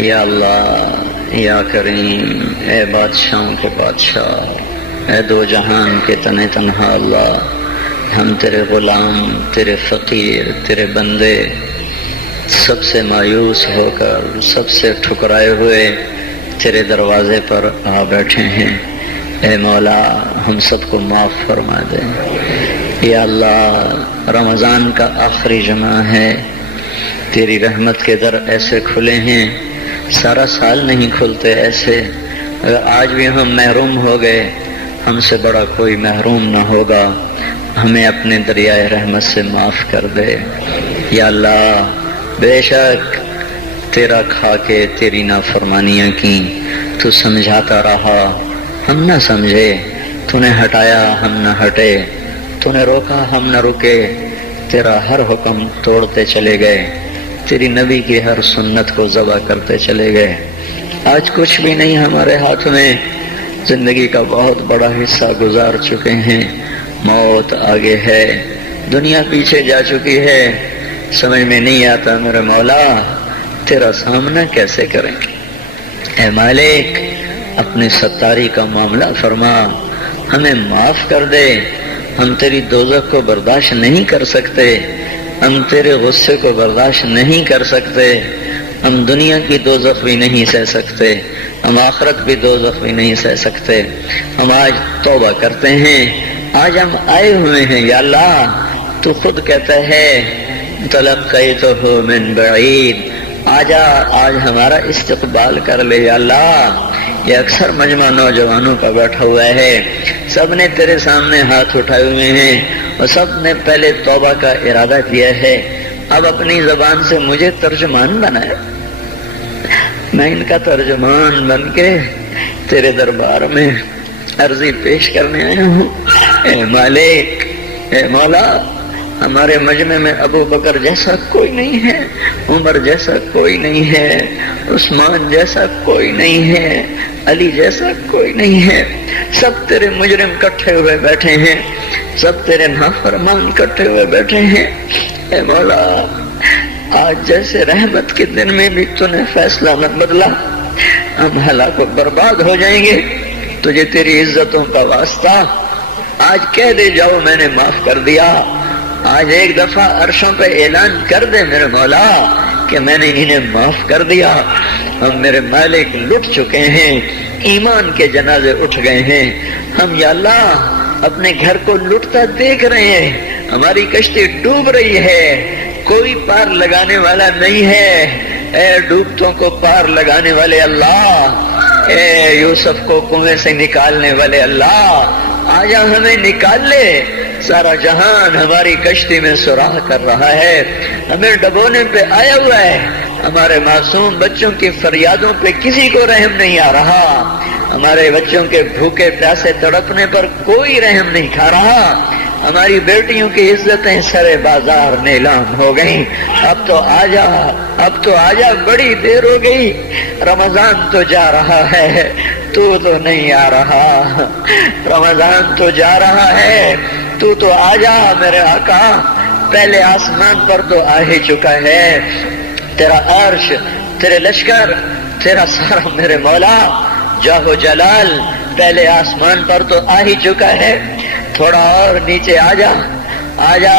یا اللہ، یا کریم، اے بادشاہوں کے بادشاہ، اے دو جہان کے تنے تنہا اللہ، ہم تیرے غلام، تیرے فقیر، تیرے بندے، سب سے مایوس ہو کر، سب سے ٹھکرائے ہوئے تیرے دروازے پر آ بیٹھے ہیں۔ اے مولا، ہم سب کو معاف فرما دے۔ یا اللہ، رمضان کا آخری جمعہ ہے، تیری رحمت کے در ایسے کھلے ہیں، سارا سال نہیں کھلتے ایسے۔ اگر آج بھی ہم محروم ہو گئے، ہم سے بڑا کوئی محروم نہ ہوگا، ہمیں اپنے دریائے رحمت سے معاف کر دے۔ یا اللہ، بے شک تیرا کھا کے تیری نافرمانیاں کی، تو سمجھاتا رہا، ہم نہ سمجھے، تو نے ہٹایا، ہم نہ ہٹے، تو نے روکا، ہم نہ رکے، تیرا ہر حکم توڑتے چلے گئے، تیری نبی کی ہر سنت کو ذبح کرتے چلے گئے۔ آج کچھ بھی نہیں ہمارے ہاتھ میں، زندگی کا بہت بڑا حصہ گزار چکے ہیں، موت آگے ہے، دنیا پیچھے جا چکی ہے، سمجھ میں نہیں آتا میرے مولا تیرا سامنا کیسے کریں۔ اے مالک، اپنی ستاری کا معاملہ فرما، ہمیں معاف کر دے، ہم تیری دوزخ کو برداشت نہیں کر سکتے، ہم تیرے غصے کو برداشت نہیں کر سکتے، ہم دنیا کی دوزخ بھی نہیں سہ سکتے، ہم آخرت بھی دوزخ بھی نہیں سہ سکتے۔ ہم آج توبہ کرتے ہیں، آج ہم آئے ہوئے ہیں۔ یا اللہ، تو خود کہتا ہے تلقیتہ من بعید، آجا، آج ہمارا استقبال کر لے۔ یا اللہ، یہ اکثر مجمع نوجوانوں کا بیٹھا ہوا ہے، سب نے تیرے سامنے ہاتھ اٹھائے ہوئے ہیں اور سب نے پہلے توبہ کا ارادہ کیا ہے، اب اپنی زبان سے مجھے ترجمان بنائے، میں ان کا ترجمان بن کے تیرے دربار میں عرضی پیش کرنے آیا ہوں۔ اے مالک، اے مولا، ہمارے مجمع میں ابو بکر جیسا کوئی نہیں ہے، عمر جیسا کوئی نہیں ہے، عثمان جیسا کوئی نہیں ہے، علی جیسا کوئی نہیں ہے، سب تیرے مجرم کٹھے ہوئے بیٹھے ہیں، سب تیرے نافرمان کٹھے ہوئے بیٹھے ہیں۔ اے مولا، آج جیسے رحمت کے دن میں بھی تو نے فیصلہ نہ بدلا، ہم ہلاک و برباد ہو جائیں گے، تجھے تیری عزتوں کا واسطہ آج کہہ دے جاؤ میں نے معاف کر دیا۔ آج ایک دفعہ عرشوں پہ اعلان کر دے میرے مولا کہ میں نے انہیں معاف کر دیا۔ ہم میرے مالک لٹ چکے ہیں، ایمان کے جنازے اٹھ گئے ہیں، ہم یا اللہ اپنے گھر کو لٹتا دیکھ رہے ہیں، ہماری کشتی ڈوب رہی ہے، کوئی پار لگانے والا نہیں ہے۔ اے ڈوبتوں کو پار لگانے والے اللہ، اے یوسف کو کنویں سے نکالنے والے اللہ، آجا ہمیں نکال لے۔ سارا جہان ہماری کشتی میں سراغ کر رہا ہے، ہمیں ڈبونے پہ آیا ہوا ہے، ہمارے معصوم بچوں کی فریادوں پہ کسی کو رحم نہیں آ رہا، ہمارے بچوں کے بھوکے پیاسے تڑپنے پر کوئی رحم نہیں کھا رہا، ہماری بیٹیوں کی عزتیں سرے بازار نیلام ہو گئیں۔ اب تو آجا، اب تو آجا، بڑی دیر ہو گئی، رمضان تو جا رہا ہے، تو نہیں آ رہا، رمضان تو جا رہا ہے، تو آجا میرے آقا۔ پہلے آسمان پر تو آ ہی چکا ہے، تیرا عرش، تیرے لشکر، تیرا سارا میرے مولا جاہ و جلال پہلے آسمان پر تو آ ہی چکا ہے، تھوڑا اور نیچے آجا، آجا،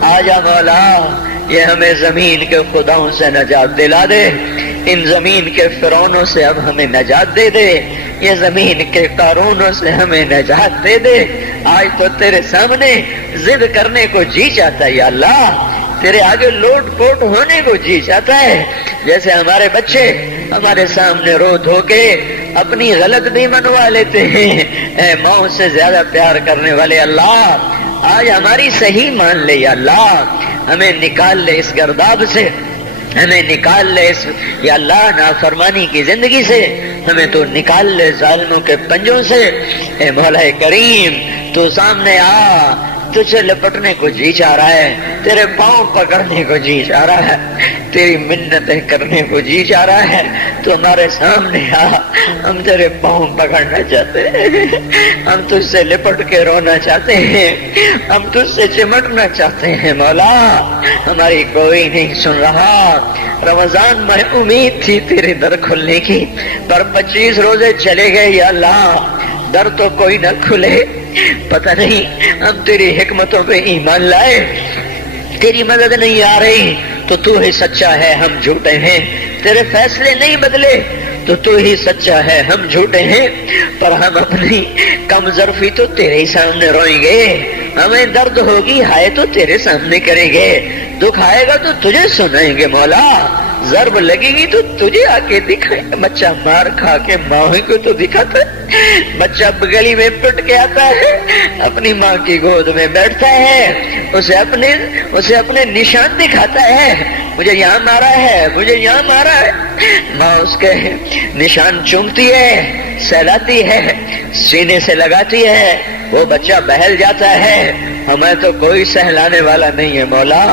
آجا مولا، یہ ہمیں زمین کے خداؤں سے نجات دلا دے، ان زمین کے فرعونوں سے اب ہمیں نجات دے دے، یہ زمین کے قارونوں سے ہمیں نجات دے دے۔ آج تو تیرے سامنے ضد کرنے کو جی چاہتا ہے یا اللہ، تیرے آگے لوٹ پوٹ ہونے کو جی چاہتا ہے، جیسے ہمارے بچے ہمارے سامنے رو دھو کے اپنی غلط بھی منوا لیتے ہیں۔ اے موت سے زیادہ پیار کرنے والے اللہ، آج ہماری صحیح مان لے یا اللہ، ہمیں نکال لے اس گرداب سے، ہمیں نکال لے اس یا اللہ نافرمانی کی زندگی سے، ہمیں تو نکال لے ظالموں کے پنجوں سے۔ اے مولا کریم تو سامنے آ، تجھے لپٹنے کو جی چاہ رہا ہے، تیرے پاؤں پکڑنے کو جی چاہ رہا ہے، تیری منتیں کرنے کو جی چاہ رہا ہے، تو ہمارے سامنے آ، ہم تیرے پاؤں پکڑنا چاہتے ہیں، ہم تجھ سے لپٹ کے رونا چاہتے ہیں، ہم تجھ سے چمٹنا چاہتے ہیں مولا، ہماری کوئی نہیں سن رہا۔ رمضان میں امید تھی تیرے در کھلنے کی، پر 25 روزے چلے گئے یا اللہ، در تو کوئی نہ کھلے۔ پتہ نہیں ہم تیری حکمتوں پہ ایمان لائے، تیری مدد نہیں آ رہی تو ہی سچا ہے، ہم جھوٹے ہیں، تیرے فیصلے نہیں بدلے تو ہی سچا ہے، ہم جھوٹے ہیں، پر ہم اپنی کم ظرفی تو تیرے ہی سامنے روئیں گے، ہمیں درد ہوگی ہائے تو تیرے سامنے کریں گے، دکھ آئے گا تو تجھے سنائیں گے مولا، ضرب لگے گی تو تجھے آ کے دکھائیں گے۔ بچہ مار کھا کے ماں کو تو دکھاتا ہے، بچہ گلی میں پٹ کے آتا ہے، اپنی ماں کی گود میں بیٹھتا ہے، اسے اپنے نشان دکھاتا ہے، مجھے یہاں مارا ہے، مجھے یہاں مارا ہے، ماں اس کے نشان چومتی ہے، سہلاتی ہے، سینے سے لگاتی ہے، وہ بچہ بہل جاتا ہے۔ ہمیں تو کوئی سہلانے والا نہیں ہے مولا،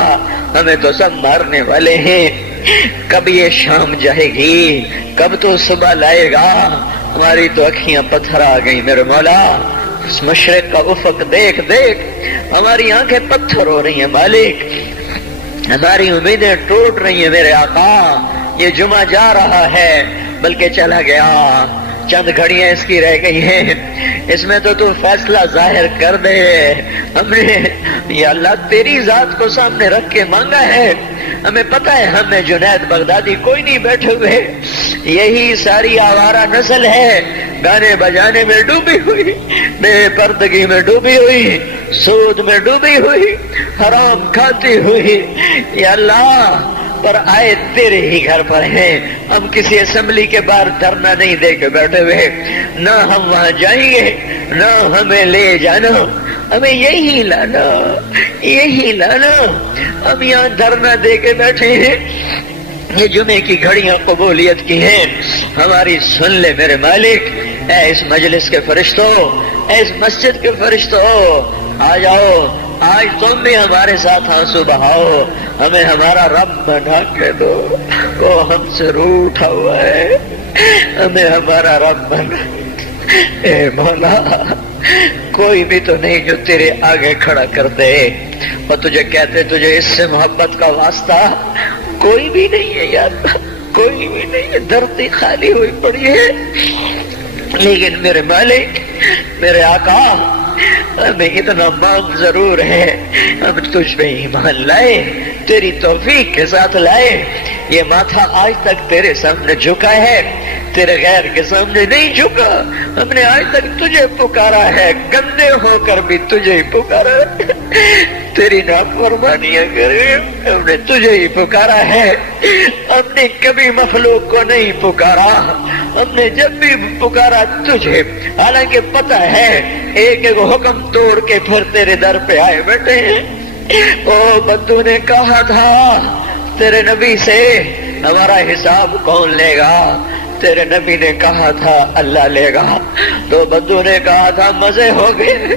ہمیں تو سب مارنے والے ہیں۔ کب یہ شام جائے گی، کب تو صبح لائے گا، ہماری تو اکھیاں پتھر آ گئی میرے مولا، اس مشرق کا افق دیکھ دیکھ ہماری آنکھیں پتھر ہو رہی ہیں مالک، ہماری امیدیں ٹوٹ رہی ہیں میرے آقا۔ یہ جمعہ جا رہا ہے بلکہ چلا گیا، چند گھڑیاں اس کی رہ گئی ہیں، اس میں تو فیصلہ ظاہر کر دے۔ ہم نے یا اللہ تیری ذات کو سامنے رکھ کے مانگا ہے، ہمیں پتہ ہے ہمیں جنید بغدادی کوئی نہیں بیٹھے ہوئے، یہی ساری آوارہ نسل ہے، گانے بجانے میں ڈوبی ہوئی، بے پردگی میں ڈوبی ہوئی، سود میں ڈوبی ہوئی، حرام کھاتی ہوئی، یا اللہ پر آئے تیرے ہی گھر پر ہیں، ہم کسی اسمبلی کے باہر دھرنا نہیں دے کے بیٹھے ہوئے، نہ ہم وہاں جائیں گے، نہ ہمیں لے جانا، ہمیں یہی لانا، یہی لانا، ہم یہاں دھرنا دے کے بیٹھے ہیں۔ یہ جمعے کی گھڑیاں قبولیت کی ہیں، ہماری سن لے میرے مالک۔ اے اس مجلس کے فرشتوں، اے اس مسجد کے فرشتوں، آ جاؤ، آج تم بھی ہمارے ساتھ آنسو بہاؤ، ہمیں ہمارا رب بنا کے دو، وہ ہم سے روٹھا ہوا ہے، ہمیں ہمارا رب بنا۔ اے مولا کوئی بھی تو نہیں جو تیرے آگے کھڑا کر دے اور تجھے کہتے تجھے اس سے محبت کا واسطہ، کوئی بھی نہیں ہے یار، کوئی بھی نہیں ہے، دھرتی خالی ہوئی پڑی ہے۔ لیکن میرے مالک، میرے آقا، ہمیں اتنا مانگ ضرور ہے، ہم تجھ پہ ایمان لائے، تیری توفیق کے ساتھ لائے، یہ ماتھا آج تک تیرے سامنے جھکا ہے، تیرے غیر کے سامنے نہیں جھکا، ہم نے آج تک تجھے پکارا ہے، گندے ہو کر بھی تجھے ہی پکارا ہے، تیری نافرمانیاں کرے ہم نے تجھے ہی پکارا ہے، ہم نے کبھی مخلوق کو نہیں پکارا، ہم نے جب بھی پکارا تجھے، حالانکہ پتہ ہے ایک ایک حکم توڑ کے پھر تیرے در پہ آئے بیٹھے ہیں۔ او بدو نے کہا تھا تیرے نبی سے ہمارا حساب کون لے گا، تیرے نبی نے کہا تھا اللہ لے گا، تو بدو نے کہا تھا مزے ہو گئے،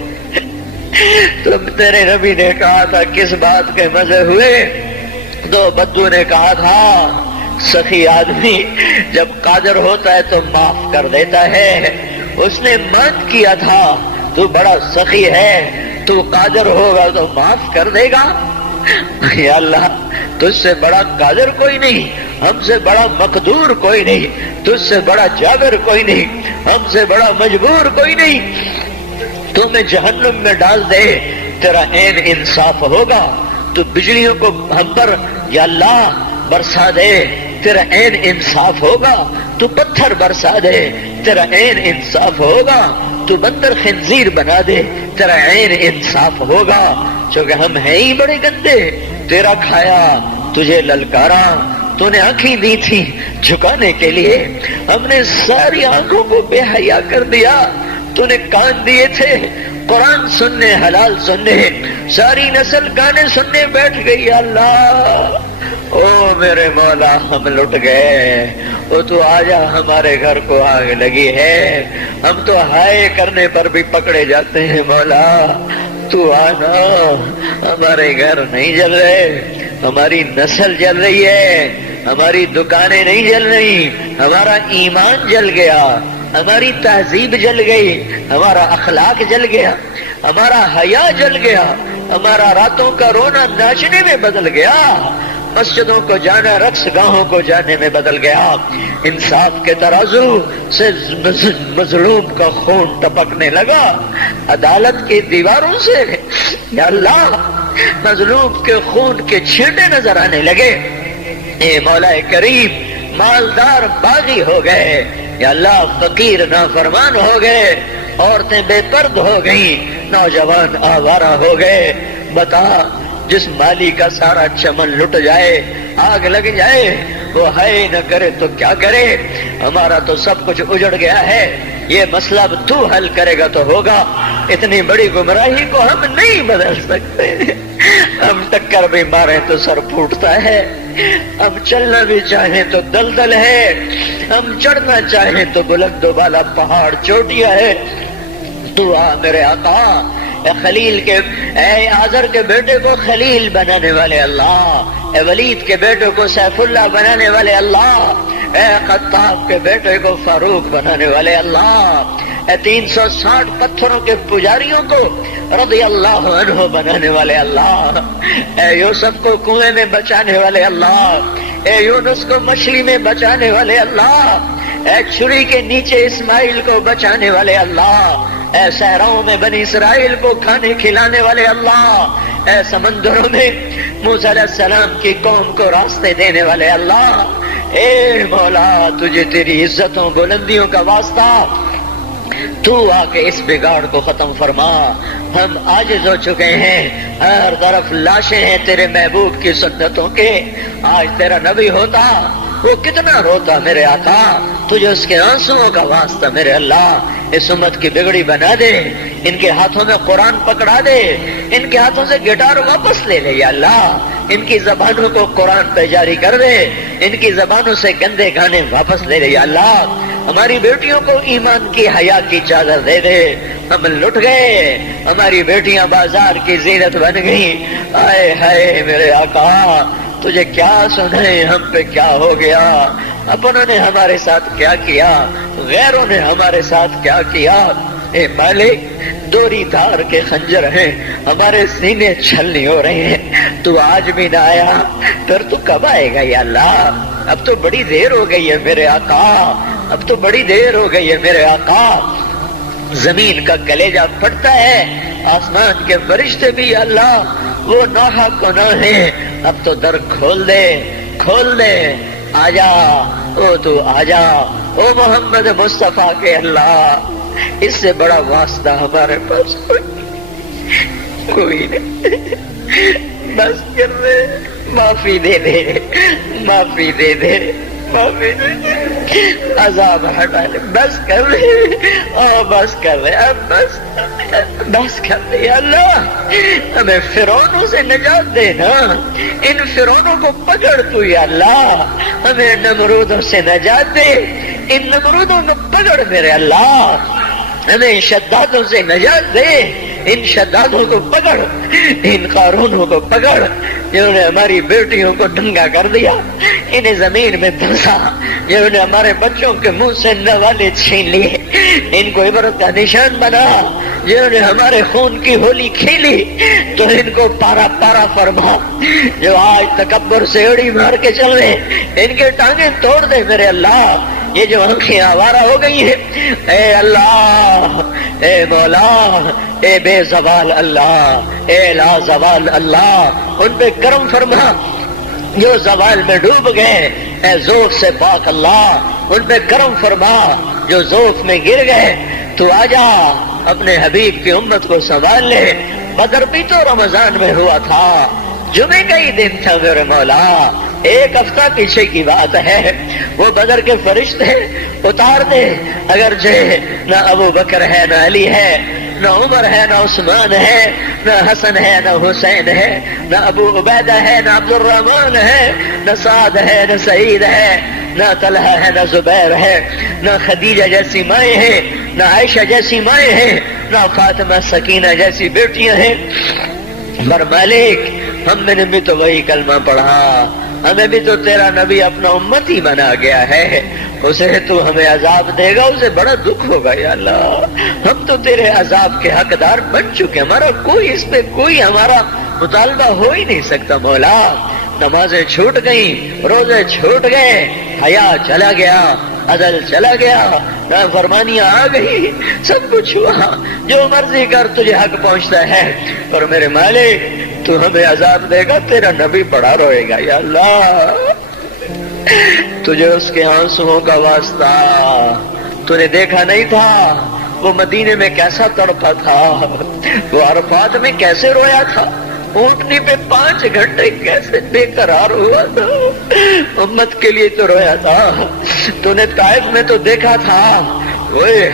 تم تیرے نبی نے کہا تھا کس بات کے مزے ہوئے، تو بدو نے کہا تھا سخی آدمی جب قادر ہوتا ہے تو معاف کر دیتا ہے، اس نے مان کیا تھا تو بڑا سخی ہے، تو قادر ہوگا تو معاف کر دے گا۔ یا اللہ تجھ سے بڑا قادر کوئی نہیں، ہم سے بڑا مقدور کوئی نہیں، تجھ سے بڑا جابر کوئی نہیں، ہم سے بڑا مجبور کوئی نہیں، تو میں جہنم میں ڈال دے تیرا عین انصاف ہوگا، تو بجلیوں کو ہم پر یا اللہ برسا دے تیرا عین انصاف ہوگا، تو پتھر برسا دے تیرا عین انصاف ہوگا، تو بندر خنزیر بنا دے تیرا عین انصاف ہوگا، چونکہ ہم ہیں ہی بڑے گندے، تیرا کھایا تجھے للکارا، تو نے آنکھیں دی تھی جھکانے کے لیے، ہم نے ساری آنکھوں کو بے حیا کر دیا، تو نے کان دیے تھے قرآن سننے حلال سننے، ساری نسل گانے سننے بیٹھ گئی اللہ، او میرے مولا ہم لٹ گئے، او تو آجا ہمارے گھر کو آگ لگی ہے، ہم تو ہائے کرنے پر بھی پکڑے جاتے ہیں مولا، تو آنا، ہمارے گھر نہیں جل رہے، ہماری نسل جل رہی ہے، ہماری دکانیں نہیں جل رہی، ہمارا ایمان جل گیا، ہماری تہذیب جل گئی، ہمارا اخلاق جل گیا، ہمارا حیا جل گیا، ہمارا راتوں کا رونا ناچنے میں بدل گیا، مسجدوں کو جانا رقص گاہوں کو جانے میں بدل گیا، انصاف کے ترازو سے مظلوم کا خون ٹپکنے لگا، عدالت کی دیواروں سے یا اللہ مظلوم کے خون کے چھینٹے نظر آنے لگے، اے مولا کریم مالدار باغی ہو گئے، یا اللہ فقیر نافرمان ہو گئے، عورتیں بے پرد ہو گئیں، نوجوان آوارہ ہو گئے، بتا جس مالی کا سارا چمن لٹ جائے، آگ لگ جائے، وہ ہے نہ کرے تو کیا کرے، ہمارا تو سب کچھ اجڑ گیا ہے، یہ مسئلہ اب تو حل کرے گا تو ہوگا، اتنی بڑی گمراہی کو ہم نہیں بدل سکتے، ہم ٹکر بھی مارے تو سر پھوٹتا ہے، ہم چلنا بھی چاہیں تو دلدل ہے، ہم چڑھنا چاہیں تو بلند و بالا پہاڑ چوٹیاں ہے، تو آ میرے آقا، اے خلیل کے، اے آزر کے بیٹے کو خلیل بنانے والے اللہ، اے ولید کے بیٹے کو سیف اللہ بنانے والے اللہ، اے خطاب کے بیٹے کو فاروق بنانے والے اللہ، اے 360 پتھروں کے پجاریوں کو رضی اللہ عنہ بنانے والے اللہ، اے یوسف کو کنویں میں بچانے والے اللہ، اے یونس کو مچھلی میں بچانے والے اللہ، اے چھری کے نیچے اسماعیل کو بچانے والے اللہ، اے صحراؤں میں بنی اسرائیل کو کھانے کھلانے والے اللہ، اے سمندروں میں موسیٰ علیہ السلام کی قوم کو راستے دینے والے اللہ، اے مولا تجھے تیری عزتوں بلندیوں کا واسطہ، تو آ کے اس بگاڑ کو ختم فرما، ہم عاجز ہو چکے ہیں، ہر طرف لاشیں ہیں تیرے محبوب کی سنتوں کے، آج تیرا نبی ہوتا وہ کتنا روتا میرے آقا، تجھے اس کے آنسوؤں کا واسطہ میرے اللہ اس امت کی بگڑی بنا دے، ان کے ہاتھوں میں قرآن پکڑا دے، ان کے ہاتھوں سے گٹار واپس لے لے یا اللہ، ان کی زبانوں کو قرآن پہ جاری کر دے، ان کی زبانوں سے گندے گانے واپس لے لے یا اللہ، ہماری بیٹیوں کو ایمان کی حیا کی چادر دے دے، ہم لٹ گئے، ہماری بیٹیاں بازار کی زینت بن گئی، آئے ہائے میرے آقا تجھے کیا سنائیں ہم پہ کیا ہو گیا، اپنوں نے ہمارے ساتھ کیا کیا، غیروں نے ہمارے ساتھ کیا کیا، اے مالک دوری دھار کے خنجر ہیں، ہمارے سینے چھلنی ہو رہے ہیں، تو آج بھی نہ آیا، پھر تو کب آئے گا یا اللہ، اب تو بڑی دیر ہو گئی ہے میرے آقا، اب تو بڑی دیر ہو گئی ہے میرے آقا، زمین کا کلیجہ پھٹتا ہے، آسمان کے فرشتے بھی اللہ وہ نوحہ گناہ ہیں، اب تو در کھول دے، کھول دے، آجا او تو آجا، او محمد مصطفیٰ کے اللہ، اس سے بڑا واسطہ ہمارے پاس کوئی نہیں، بس کر دے، معافی دے دے، معافی دے دے، معافی دے دے، عذاب ہٹا لے، بس کر دے، او بس کر دے، اب بس کر دے اللہ، ہمیں فرعونوں سے نجات دے نا، ان فرعونوں کو پکڑ تو یا اللہ، ہمیں نمرودوں سے نجات دے، ان نمرودوں کو پکڑ میرے اللہ، ہمیں شدادوں سے نجات دے، ان شدادوں کو پکڑ، ان قارونوں کو پکڑ جنہوں نے ہماری بیٹیوں کو ننگا کر دیا، انہیں زمین میں دھنسا، جنہوں نے ہمارے بچوں کے منہ سے نوالے چھین لیے، ان کو عبرت کا نشان بنا، جنہوں نے ہمارے خون کی ہولی کھیلی تو ان کو پارا پارا فرما، جو آج تکبر سے اڑی مار کے چل رہے ان کے ٹانگیں توڑ دے میرے اللہ، یہ جو آنکھیں آوارہ ہو گئی ہیں، اے اللہ، اے مولا، اے بے زوال اللہ، اے لا زوال اللہ، ان پہ کرم فرما، جو زوال میں ڈوب گئے، اے ذوق سے پاک اللہ، ان پہ کرم فرما، جو ذوق میں گر گئے، تو آجا اپنے حبیب کی امت کو سنبھال لے، بدر بھی تو رمضان میں ہوا تھا، جمعے کا ہی دن تھا میرے مولا، ایک ہفتہ پیچھے کی بات ہے، وہ بدر کے فرشتے اتار دے، اگرچہ نہ ابو بکر ہے نہ علی ہے، نہ عمر ہے نہ عثمان ہے نہ حسن ہے نہ حسین ہے نہ ابو عبیدہ ہے نہ عبد الرحمن ہے نہ سعد ہے نہ سعید ہے نہ طلحہ ہے نہ زبیر ہے نہ خدیجہ جیسی مائیں ہیں نہ عائشہ جیسی مائیں ہیں نہ فاطمہ سکینہ جیسی بیٹیاں ہیں، پر مالک ہم نے بھی تو وہی کلمہ پڑھا، ہمیں بھی تو تیرا نبی اپنا امتی بنا گیا ہے، اسے تو ہمیں عذاب دے گا، اسے بڑا دکھ ہوگا یا اللہ، ہم تو تیرے عذاب کے حقدار بن چکے، ہمارا کوئی اس پہ کوئی ہمارا مطالبہ ہو ہی نہیں سکتا مولا۔ نمازیں چھوٹ گئیں، روزے چھوٹ گئے، حیا چلا گیا، عدل چلا گیا، نافرمانیاں آ گئی، سب کچھ ہوا، جو مرضی کر تجھے حق پہنچتا ہے، اور میرے مالک تو ہمیں عذاب دے گا، تیرا نبی بڑا روئے گا یا اللہ۔ تجھے اس کے آنسوؤں کا واسطہ، تو نے دیکھا نہیں تھا وہ مدینے میں کیسا تڑپا تھا، وہ عرفات میں کیسے رویا تھا، اونٹنی پہ 5 گھنٹے کیسے بے قرار ہوا تھا، امت کے لیے تو رویا تھا۔ تو نے طائف میں تو دیکھا تھا، اوئے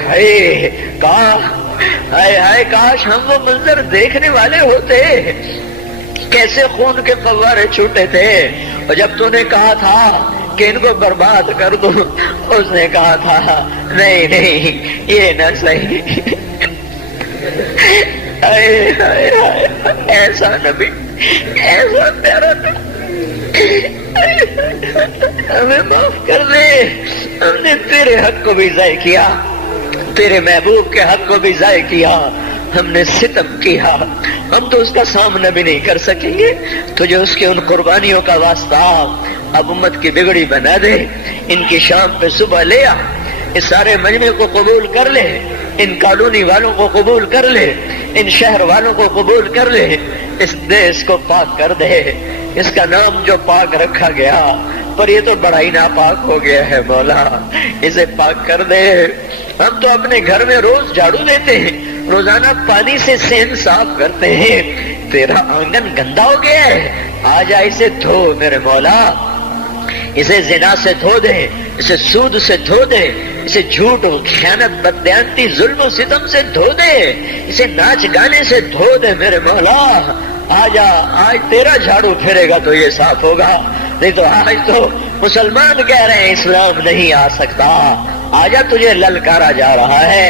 ہائے کاش ہم وہ منظر دیکھنے والے ہوتے، کیسے خون کے فوارے چھوٹے تھے، اور جب تو نے کہا تھا کہ ان کو برباد کر دو، اس نے کہا تھا نہیں نہیں یہ نہ صحیح۔ ایسا نبی، ایسا پیارا نبی، ہمیں معاف کر دے، ہم نے تیرے حق کو بھی ضائع کیا، تیرے محبوب کے حق کو بھی ضائع کیا، ہم نے ستم کیا، ہم تو اس کا سامنا بھی نہیں کر سکیں گے، تجھے اس کے ان قربانیوں کا واسطہ اب امت کی بگڑی بنا دے، ان کی شام پہ صبح لے آ، اس سارے مجمع کو قبول کر لے، ان کالونی والوں کو قبول کر لے، ان شہر والوں کو قبول کر لے، اس دیش کو پاک کر دے، اس کا نام جو پاک رکھا گیا پر یہ تو بڑا ہی ناپاک ہو گیا ہے مولا، اسے پاک کر دے۔ ہم تو اپنے گھر میں روز جھاڑو دیتے ہیں، روزانہ پانی سے صحن صاف کرتے ہیں، تیرا آنگن گندا ہو گیا ہے، آ جا اسے دھو میرے مولا، اسے زنا سے دھو دے، اسے سود سے دھو دے، اسے جھوٹ خیانت بددیانتی ظلم و ستم سے دھو دے، اسے ناچ گانے سے دھو دے میرے مولا۔ آجا، آج تیرا جھاڑو پھرے گا تو یہ صاف ہوگا، نہیں تو آج تو مسلمان کہہ رہے ہیں اسلام نہیں آ سکتا، آجا تجھے للکارا جا رہا ہے،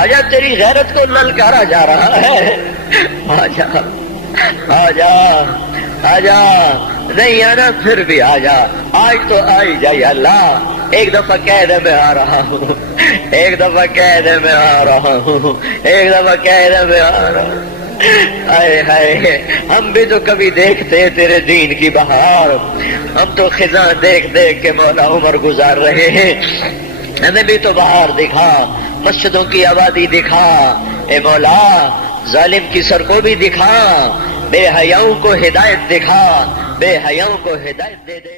آجا تیری غیرت کو للکارا جا رہا ہے، آجا آجا آجا، نہیں آنا پھر بھی آجا، آج تو آئی جا یا اللہ، ایک دفعہ کہہ دے میں آ رہا ہوں، ایک دفعہ کہہ دے میں آ رہا ہوں، ایک دفعہ کہہ دے میں آ رہا ہوں۔ ہائے ہائے، ہم بھی تو کبھی دیکھتے تیرے دین کی بہار، ہم تو خزاں دیکھ دیکھ کے مولا عمر گزار رہے ہیں، ہمیں بھی تو بہار دکھا، مسجدوں کی آبادی دکھا، اے مولا ظالم کی سڑکوں بھی دکھا، بے حیاؤں کو ہدایت دکھا، بے حیاؤں کو ہدایت دے دے۔